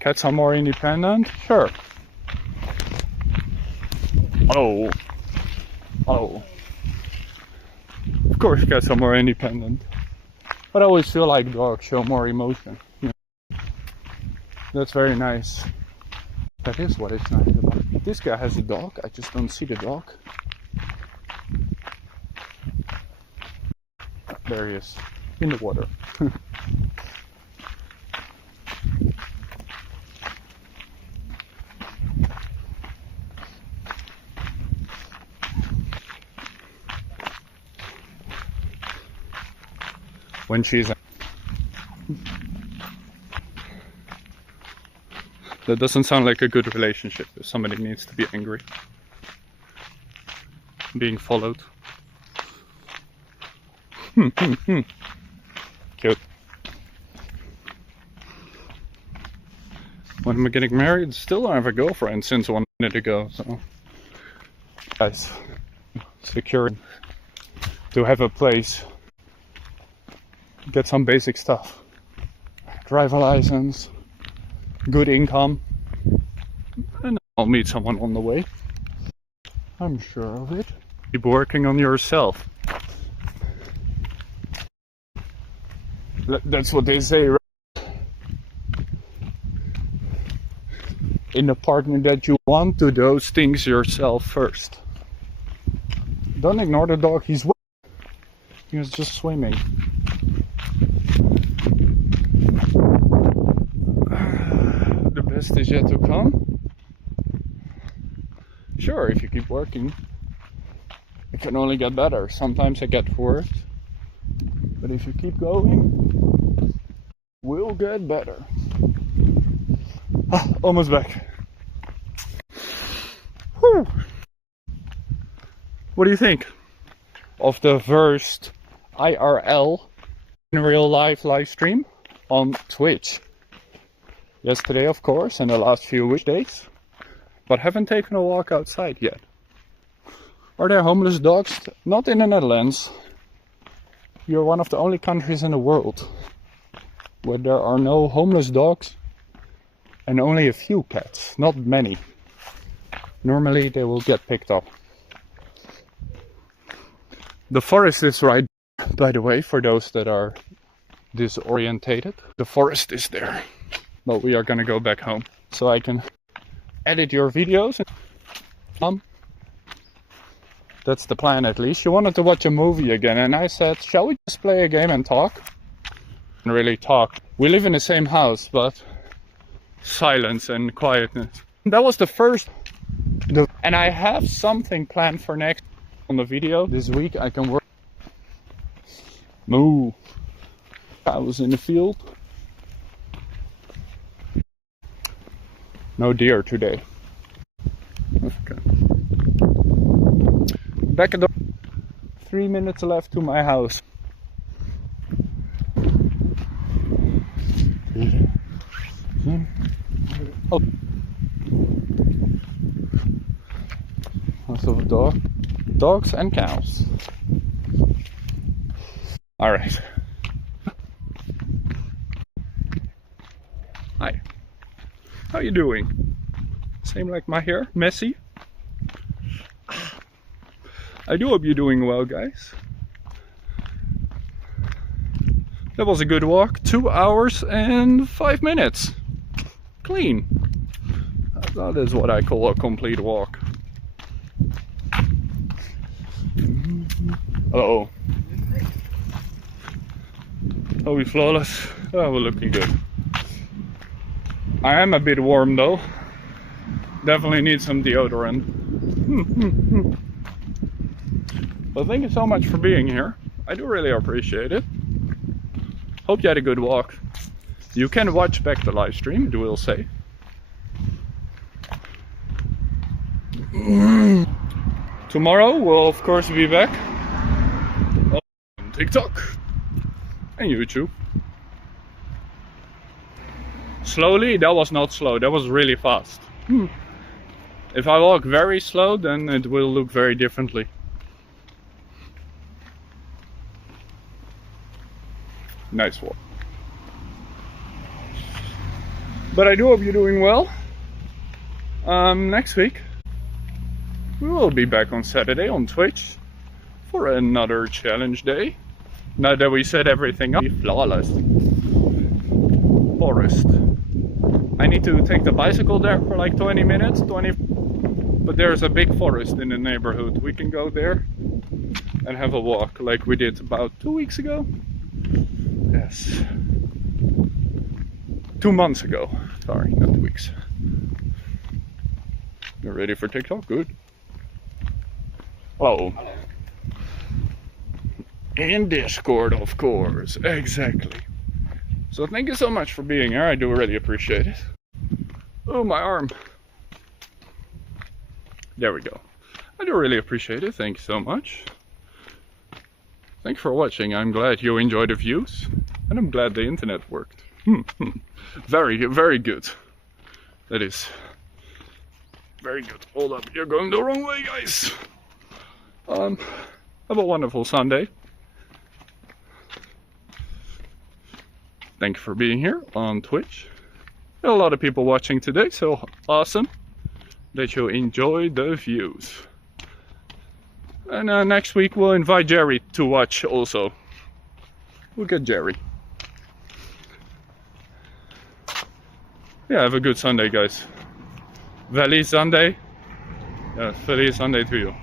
Cats are more independent? Sure. Oh. Oh. Of course cats are more independent. But I always feel like dogs show more emotion. Yeah. That's very nice. That is what it's nice about. This guy has a dog, I just don't see the dog. There he is, in the water. When she's... That doesn't sound like a good relationship if somebody needs to be angry. Being followed. Cute. When am I getting married? Still don't have a girlfriend since 1 minute ago, so... Guys, securing to have a place. Get some basic stuff. Driver license. Good income, and I'll meet someone on the way. I'm sure of it. Keep working on yourself. That's what they say, right? In the partner that you want, do those things yourself first. Don't ignore the dog, he's He was just swimming. The best is yet to come. Sure, if you keep working, it can only get better. Sometimes it gets worse, but if you keep going, we'll get better. Almost back. Whew. What do you think of the first IRL in real life live stream on Twitch? Yesterday, of course, and the last few weekdays, but haven't taken a walk outside yet. Are there homeless dogs? Not in the Netherlands. You're one of the only countries in the world where there are no homeless dogs and only a few cats, not many. Normally they will get picked up. The forest is right, by the way, for those that are disorientated. The forest is there. But we are gonna go back home so I can edit your videos. That's the plan, at least. You wanted to watch a movie again, and I said, shall we just play a game and talk? And really talk. We live in the same house, but silence and quietness. That was the first. And I have something planned for next on the video. This week I can work. Moo. I was in the field. No deer today. Okay. Back at the 3 minutes left to my house. Oh. Lots of dogs and cows. All right. Hi. How you doing? Same like my hair, messy. I do hope you're doing well, guys. That was a good walk. 2 hours and 5 minutes. Clean. That is what I call a complete walk. Uh-oh. Are we flawless? Oh, we're looking good. I am a bit warm though. Definitely need some deodorant. Well, thank you so much for being here. I do really appreciate it. Hope you had a good walk. You can watch back the live stream, it will say. Tomorrow we'll of course be back on TikTok and YouTube. Slowly? That was not slow, that was really fast. If I walk very slow, then it will look very differently. Nice walk. But I do hope you're doing well. Next week we will be back on Saturday on Twitch for another challenge day. Now that we set everything up, flawless. Forest. I need to take the bicycle there for like 20 minutes, but there's a big forest in the neighborhood. We can go there and have a walk like we did about 2 weeks ago. Yes. 2 months ago. Sorry, not 2 weeks. You're ready for TikTok? Good. Hello. Hello. In Discord, of course. Exactly. So thank you so much for being here. I do really appreciate it. Oh, my arm. There we go. I do really appreciate it. Thank you so much. Thank you for watching. I'm glad you enjoyed the views. And I'm glad the internet worked. Very, very good. That is very good. Hold up. You're going the wrong way, guys. Have a wonderful Sunday. Thank you for being here on Twitch. There are a lot of people watching today, so awesome that you enjoy the views. And next week we'll invite Jerry to watch also. We'll get Jerry. Yeah, have a good Sunday, guys. Feliz Sunday. Yeah, Feliz Sunday to you.